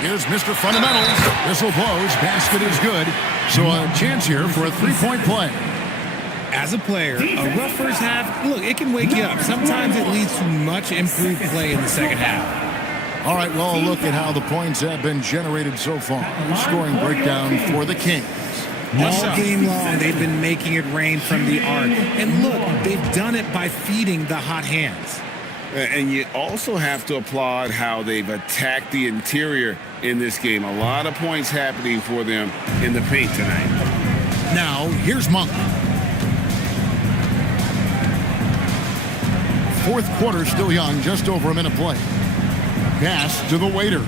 Here's Mr. Fundamentals. Whistle blows. Basket is good. So a chance here for a 3-point play. As a player, a rough first half, look, it can wake you up. Sometimes it leads to much improved play in the second half. All right, well, look at how the points have been generated so far. Scoring breakdown for the Kings. All game long, they've been making it rain from the arc. And look, they've done it by feeding the hot hands. And you also have to applaud how they've attacked the interior in this game. A lot of points happening for them in the paint tonight. Now, here's Monk. Fourth quarter still young, just over a minute play. Pass to the waiter.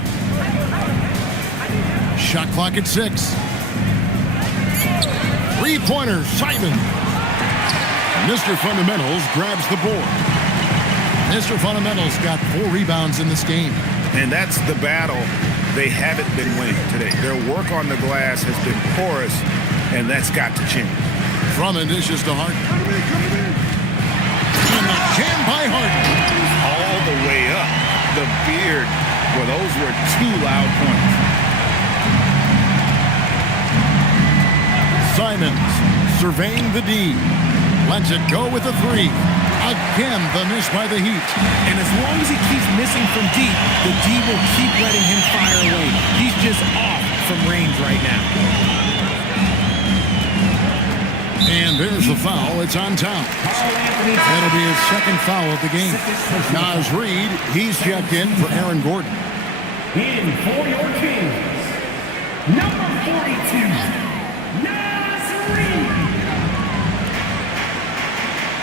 Shot clock at 6. 3-pointer, Simon. Mr. Fundamentals grabs the board. Mr. Fundamentals got 4 rebounds in this game. And that's the battle they haven't been winning today. Their work on the glass has been porous, and that's got to change. Drummond dishes to Harden. And the jam by Harden. All the way up. The beard. Well, those were 2 loud points. Simons surveying the D. Lets it go with a 3. Again, the miss by the Heat. And as long as he keeps missing from deep, the D will keep letting him fire away. He's just off from range right now. And there's the foul. It's on Towns. That'll be his second foul of the game. Naz Reid, he's checked in for Aaron Gordon. In for your Kings, number 42, Naz Reid.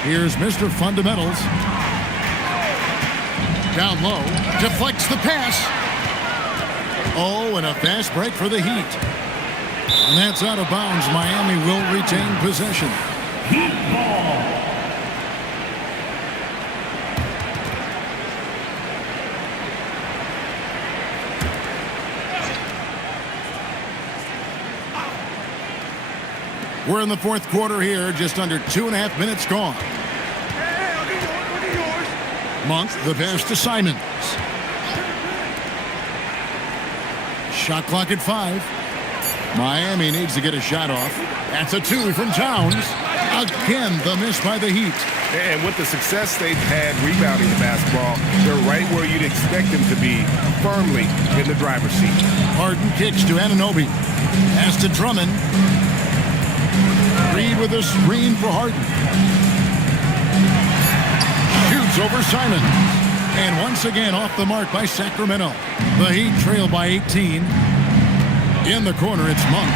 Here's Mr. Fundamentals. Down low, deflects the pass. Oh, and a fast break for the Heat. And that's out of bounds. Miami will retain possession. Heat ball. We're in the fourth quarter here, just under 2.5 minutes gone. Monk, the pass to Simons. Shot clock at 5. Miami needs to get a shot off. That's a 2 from Towns. Again, the miss by the Heat. And with the success they've had rebounding the basketball, they're right where you'd expect them to be, firmly in the driver's seat. Harden kicks to Anunoby. Pass to Drummond. Reid with a screen for Harden. Shoots over Simon. And once again off the mark by Sacramento. The Heat trail by 18. In the corner, it's Monk.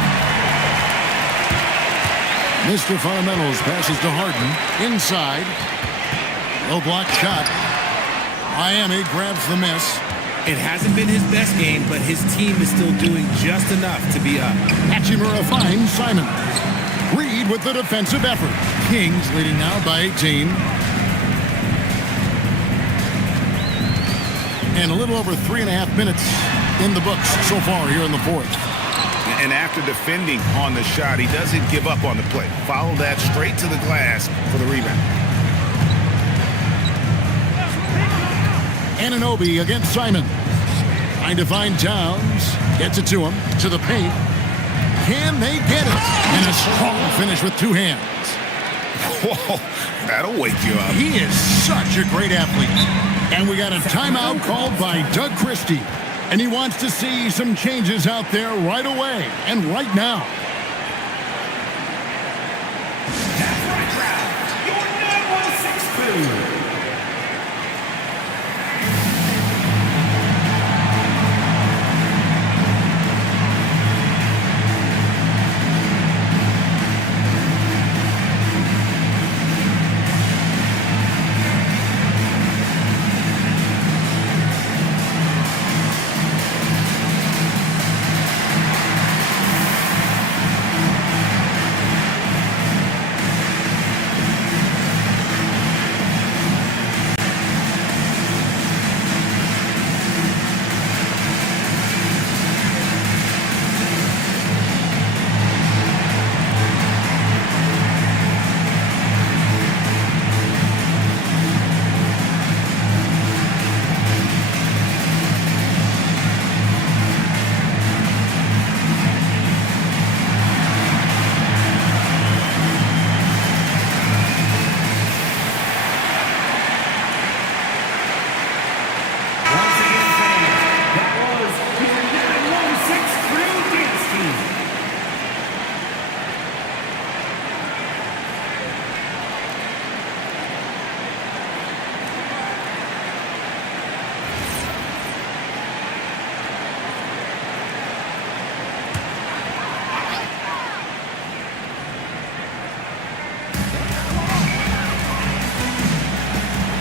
Mr. Fundamentals passes to Harden. Inside. No block shot. Miami grabs the miss. It hasn't been his best game, but his team is still doing just enough to be up. Hachimura finds Simon. Reid with the defensive effort. Kings leading now by 18. And a little over 3.5 minutes in the books so far here in the fourth. And after defending on the shot, he doesn't give up on the play. Follow that straight to the glass for the rebound. Anunoby against Simon. Trying to find Towns. Gets it to him. To the paint. Can they get it? And a strong finish with 2 hands. Whoa, that'll wake you up. He is such a great athlete. And we got a timeout called by Doug Christie. And he wants to see some changes out there right away and right now.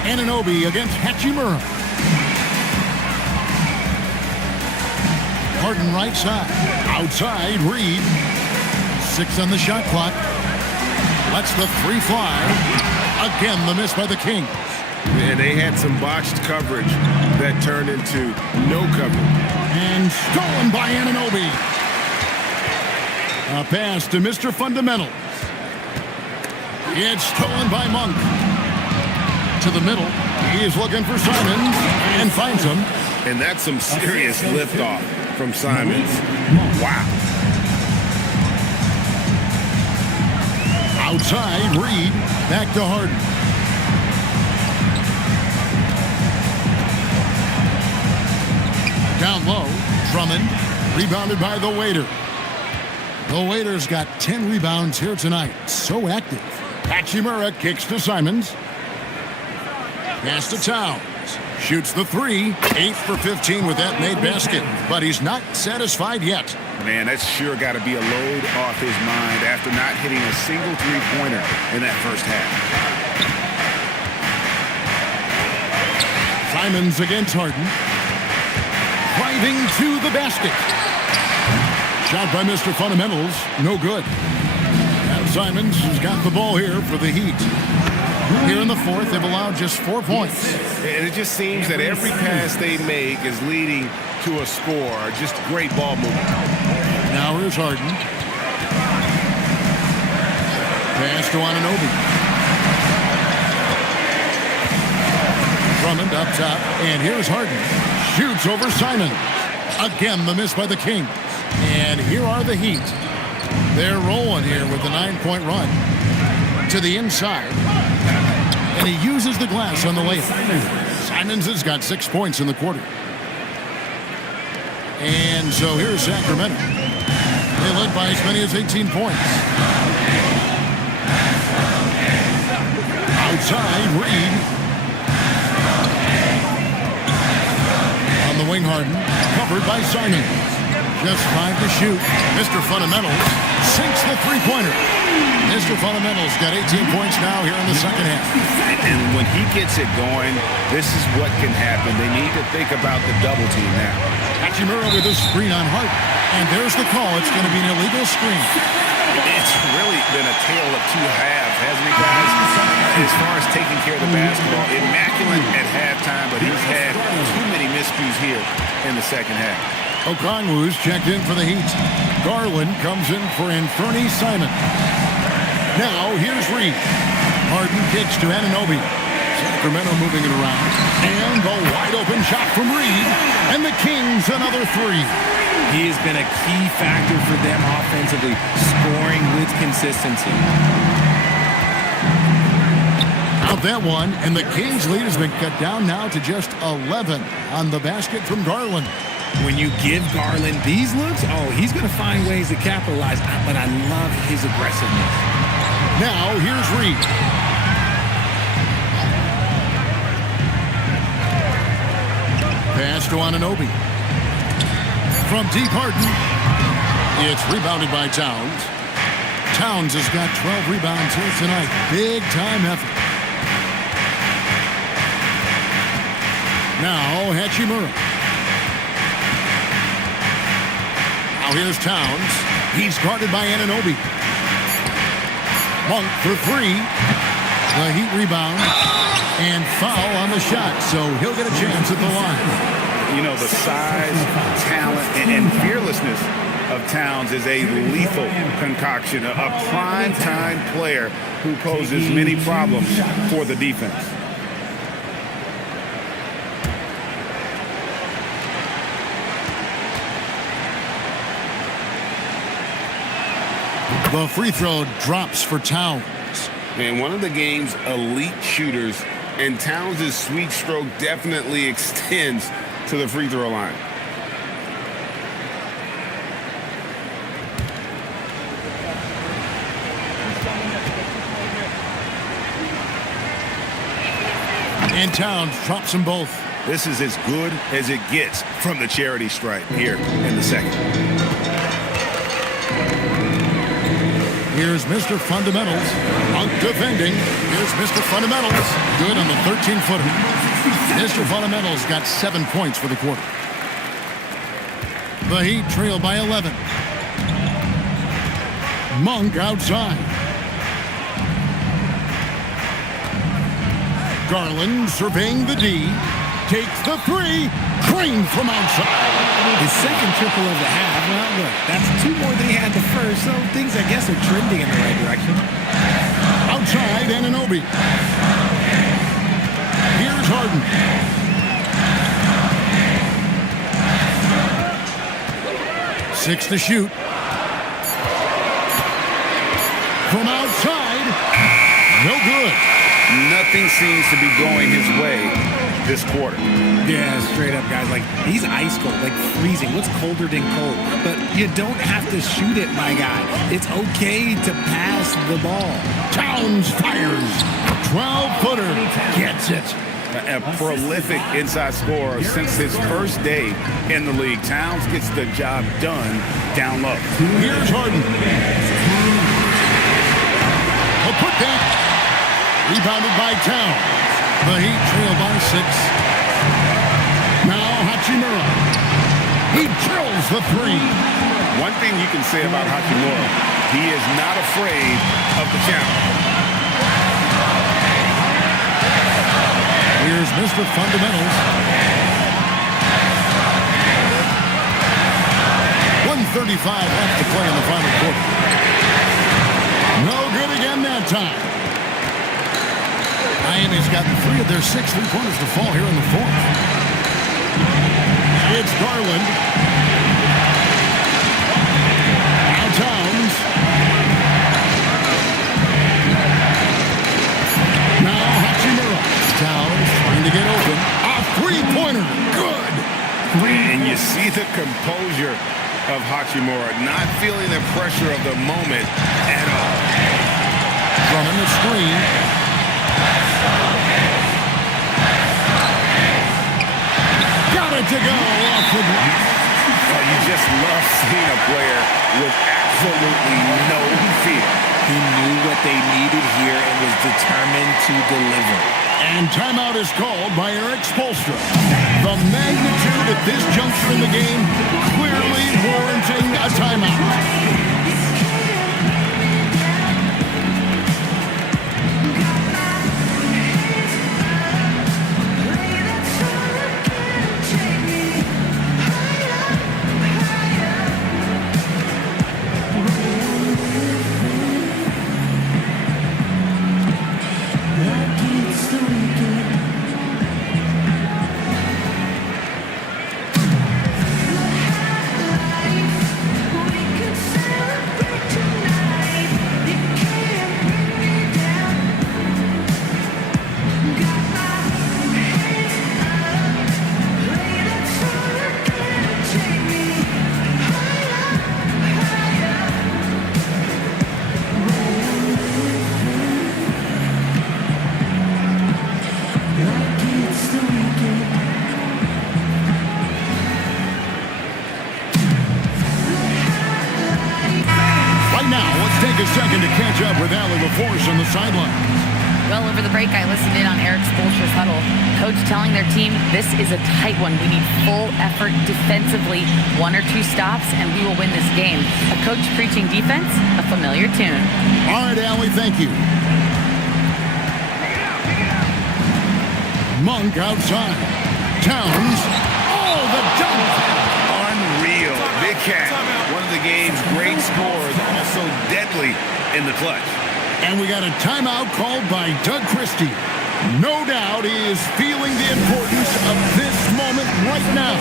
Anunoby against Hachimura. Harden right side. Outside, Reed. 6 on the shot clock. Lets the 3 fly. Again, the miss by the Kings. And they had some botched coverage that turned into no coverage. And stolen by Anunoby. A pass to Mr. Fundamentals. It's stolen by Monk. To the middle. He is looking for Simons and finds him. And that's some serious liftoff from Simons. Wow. Outside, Reed. Back to Harden. Down low, Drummond. Rebounded by the Waiter. The Waiter's got 10 rebounds here tonight. So active. Hachimura kicks to Simons. Pass to Towns. Shoots the 3. 8 for 15 with that made basket. But he's not satisfied yet. Man, that's sure got to be a load off his mind after not hitting a single three-pointer in that first half. Simons against Harden. Driving to the basket. Shot by Mr. Fundamentals. No good. And Simons has got the ball here for the Heat. Here in the fourth, they've allowed just 4 points. And it just seems that every pass they make is leading to a score. Just great ball movement. Now here's Harden. Pass to Anunoby. Drummond up top. And here's Harden. Shoots over Simon. Again, the miss by the Kings. And here are the Heat. They're rolling here with the 9-point run. To the inside. And he uses the glass on the layup. Simons has got 6 points in the quarter. And so here's Sacramento. They led by as many as 18 points. Outside, Reed. On the wing, Harden. Covered by Simons. Just 5 to shoot. Mr. Fundamentals sinks the three-pointer. Mr. Fundamentals got 18 points now here in the second half. And when he gets it going, this is what can happen. They need to think about the double team now. Hachimura with a screen on Hart. And there's the call. It's going to be an illegal screen. It's really been a tale of two halves, hasn't it, guys? As far as taking care of the basketball, immaculate at halftime, but he's had too many miscues here in the second half. Okongwu's checked in for the Heat. Garland comes in for Anthony Simon. Now, here's Reed. Harden kicks to Anunoby. Sacramento moving it around. And the wide-open shot from Reed. And the Kings another 3. He has been a key factor for them offensively, scoring with consistency. Out that one, and the Kings' lead has been cut down now to just 11 on the basket from Garland. When you give Garland these looks, oh, he's going to find ways to capitalize, but I love his aggressiveness. Now, here's Reed. Pass to Anunoby. From deep, Harden. It's rebounded by Towns. Towns has got 12 rebounds here tonight. Big-time effort. Now, Hachimura. Now here's Towns. He's guarded by Anunoby. Monk for three. The Heat rebound. And foul on the shot, so he'll get a chance at the line. You know, the size, talent, and fearlessness of Towns is a lethal concoction, a prime-time player who poses many problems for the defense. The free throw drops for Towns. Man, one of the game's elite shooters, and Towns' sweet stroke definitely extends to the free throw line. And Towns drops them both. This is as good as it gets from the charity stripe here in the second. Here's Mr. Fundamentals. Monk defending. Here's Mr. Fundamentals. Good on the 13-footer. Mr. Fundamentals got 7 points for the quarter. The Heat trail by 11. Monk outside. Garland surveying the D. Takes the three. Drained from outside. His second triple of the half. Well, look, that's 2 more than he had the first, so things, I guess, are trending in the right direction. Outside, Anunoby. Here's Harden. Six to shoot. From outside. No good. Nothing seems to be going his way this quarter. Yeah, straight up, guys. Like, he's ice cold, like freezing. What's colder than cold? But you don't have to shoot it, my guy. It's okay to pass the ball. Towns fires. 12-footer. Gets it. A prolific inside scorer since his first day in the league. Towns gets the job done down low. Here's Harden. A putback. Rebounded by Towns. The Heat trail by 6. Now Hachimura. He drills the three. One thing you can say about Hachimura, he is not afraid of the challenge. Here's Mr. Fundamentals. 1:35 left to play in the final quarter. No good again that time. Miami's gotten 3 of their 6 3-pointers to fall here in the fourth. It's Garland. Now Towns. Now Hachimura. Towns trying to get open. A 3-pointer. Good. And you see the composure of Hachimura, not feeling the pressure of the moment at all. Drummond the screen. Got it to go off the glass. Oh, you just love seeing a player with absolutely no fear. He knew what they needed here and was determined to deliver. And timeout is called by Eric Spoelstra. The magnitude at this juncture in the game clearly warranting a timeout. catch up with Allie LaForce on the sideline. Well, over the break, I listened in on Eric Spoelstra's huddle. Coach telling their team, this is a tight one. We need full effort defensively, 1 or 2 stops, and we will win this game. A coach preaching defense, a familiar tune. All right, Allie, thank you. Monk outside. Towns. Oh, the dunk! Unreal. Big Cat, one of the game's great scorers, also deadly in the clutch. And we got a timeout called by Doug Christie. No doubt he is feeling the importance of this moment right now.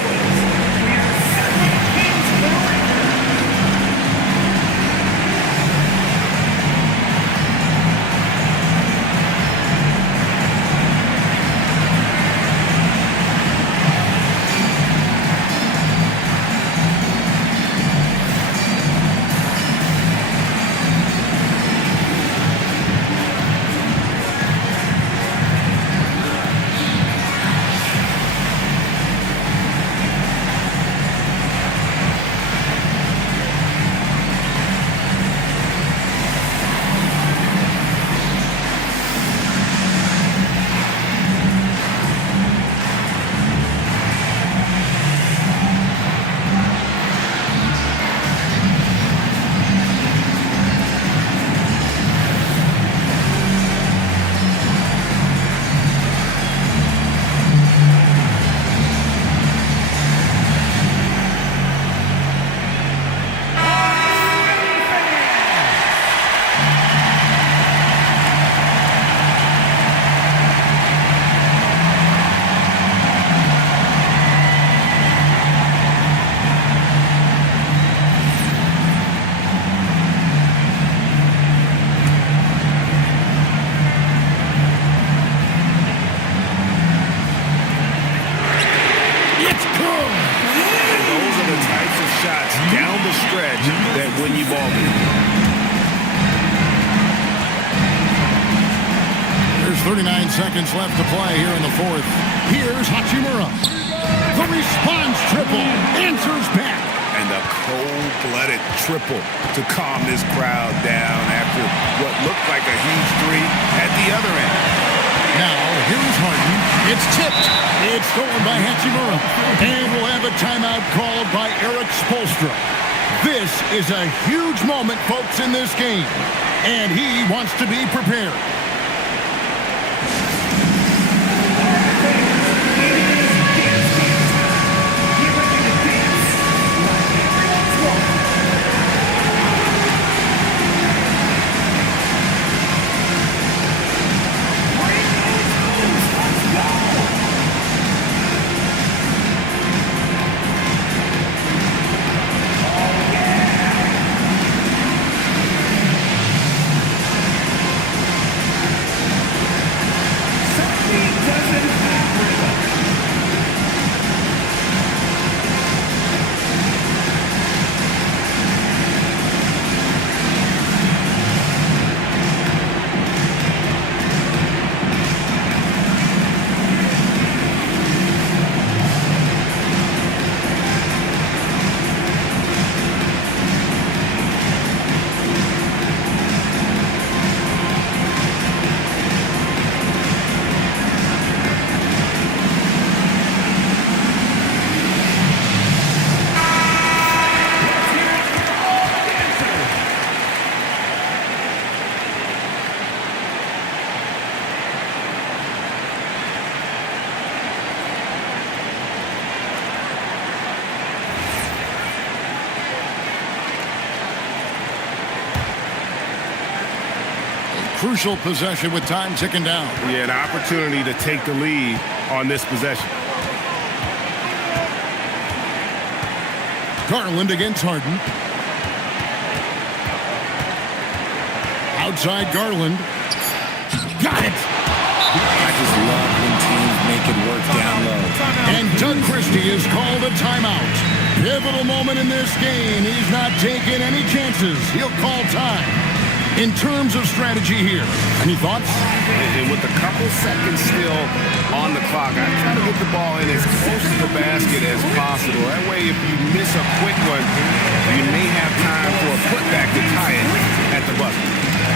That win you ball game. There's 39 seconds left to play here in the fourth. Here's Hachimura. The response triple answers back. And a cold-blooded triple to calm this crowd down after what looked like a huge three at the other end. Now, here's Harden. It's tipped. It's stolen by Hachimura. And we'll have a timeout called by Eric Spoelstra. This is a huge moment, folks, in this game. And he wants to be prepared. Crucial possession with time ticking down. Yeah, an opportunity to take the lead on this possession. Garland against Harden. Outside Garland. Got it! I just love when teams make it work down low. And Doug Christie is called a timeout. Pivotal moment in this game. He's not taking any chances. He'll call time. In terms of strategy here, any thoughts? And with a couple seconds still on the clock, I try to get the ball in as close to the basket as possible. That way, if you miss a quick one, you may have time for a putback to tie it at the buzzer.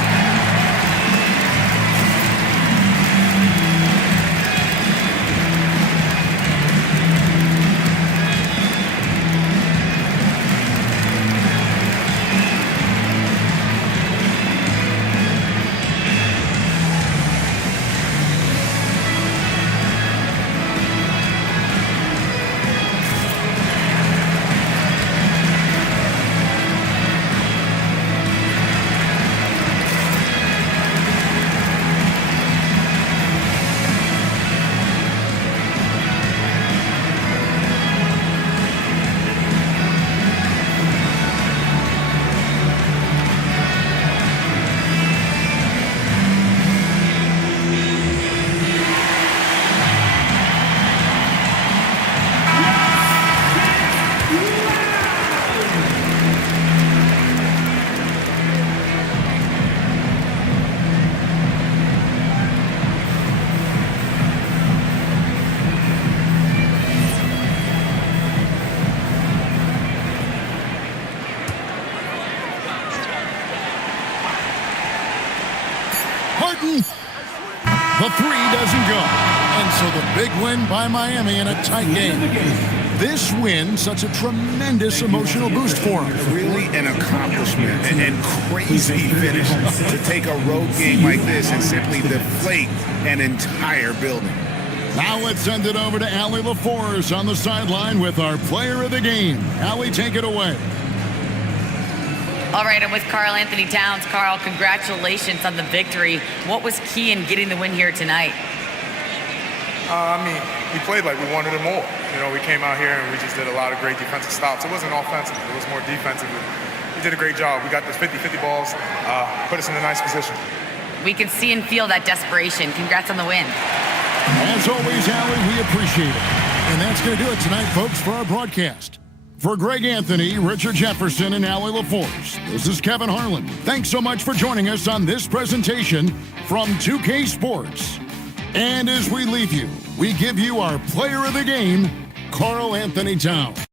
Clinton. The three doesn't go. And so the big win by Miami in a tight game. This win, such a tremendous emotional boost for them. Really an accomplishment and crazy finish to take a road game like this and simply deflate an entire building. Now let's send it over to Allie LaForce on the sideline with our player of the game. Allie, take it away. All right, I'm with Karl Anthony Towns. Karl, congratulations on the victory. What was key in getting the win here tonight? We played like we wanted it more. We came out here and we just did a lot of great defensive stops. It wasn't offensive. It was more defensive. We did a great job. We got those 50-50 balls, put us in a nice position. We can see and feel that desperation. Congrats on the win. As always, Allie, we appreciate it. And that's going to do it tonight, folks, for our broadcast. For Greg Anthony, Richard Jefferson, and Allie LaForce, this is Kevin Harlan. Thanks so much for joining us on this presentation from 2K Sports. And as we leave you, we give you our player of the game, Karl Anthony Towns.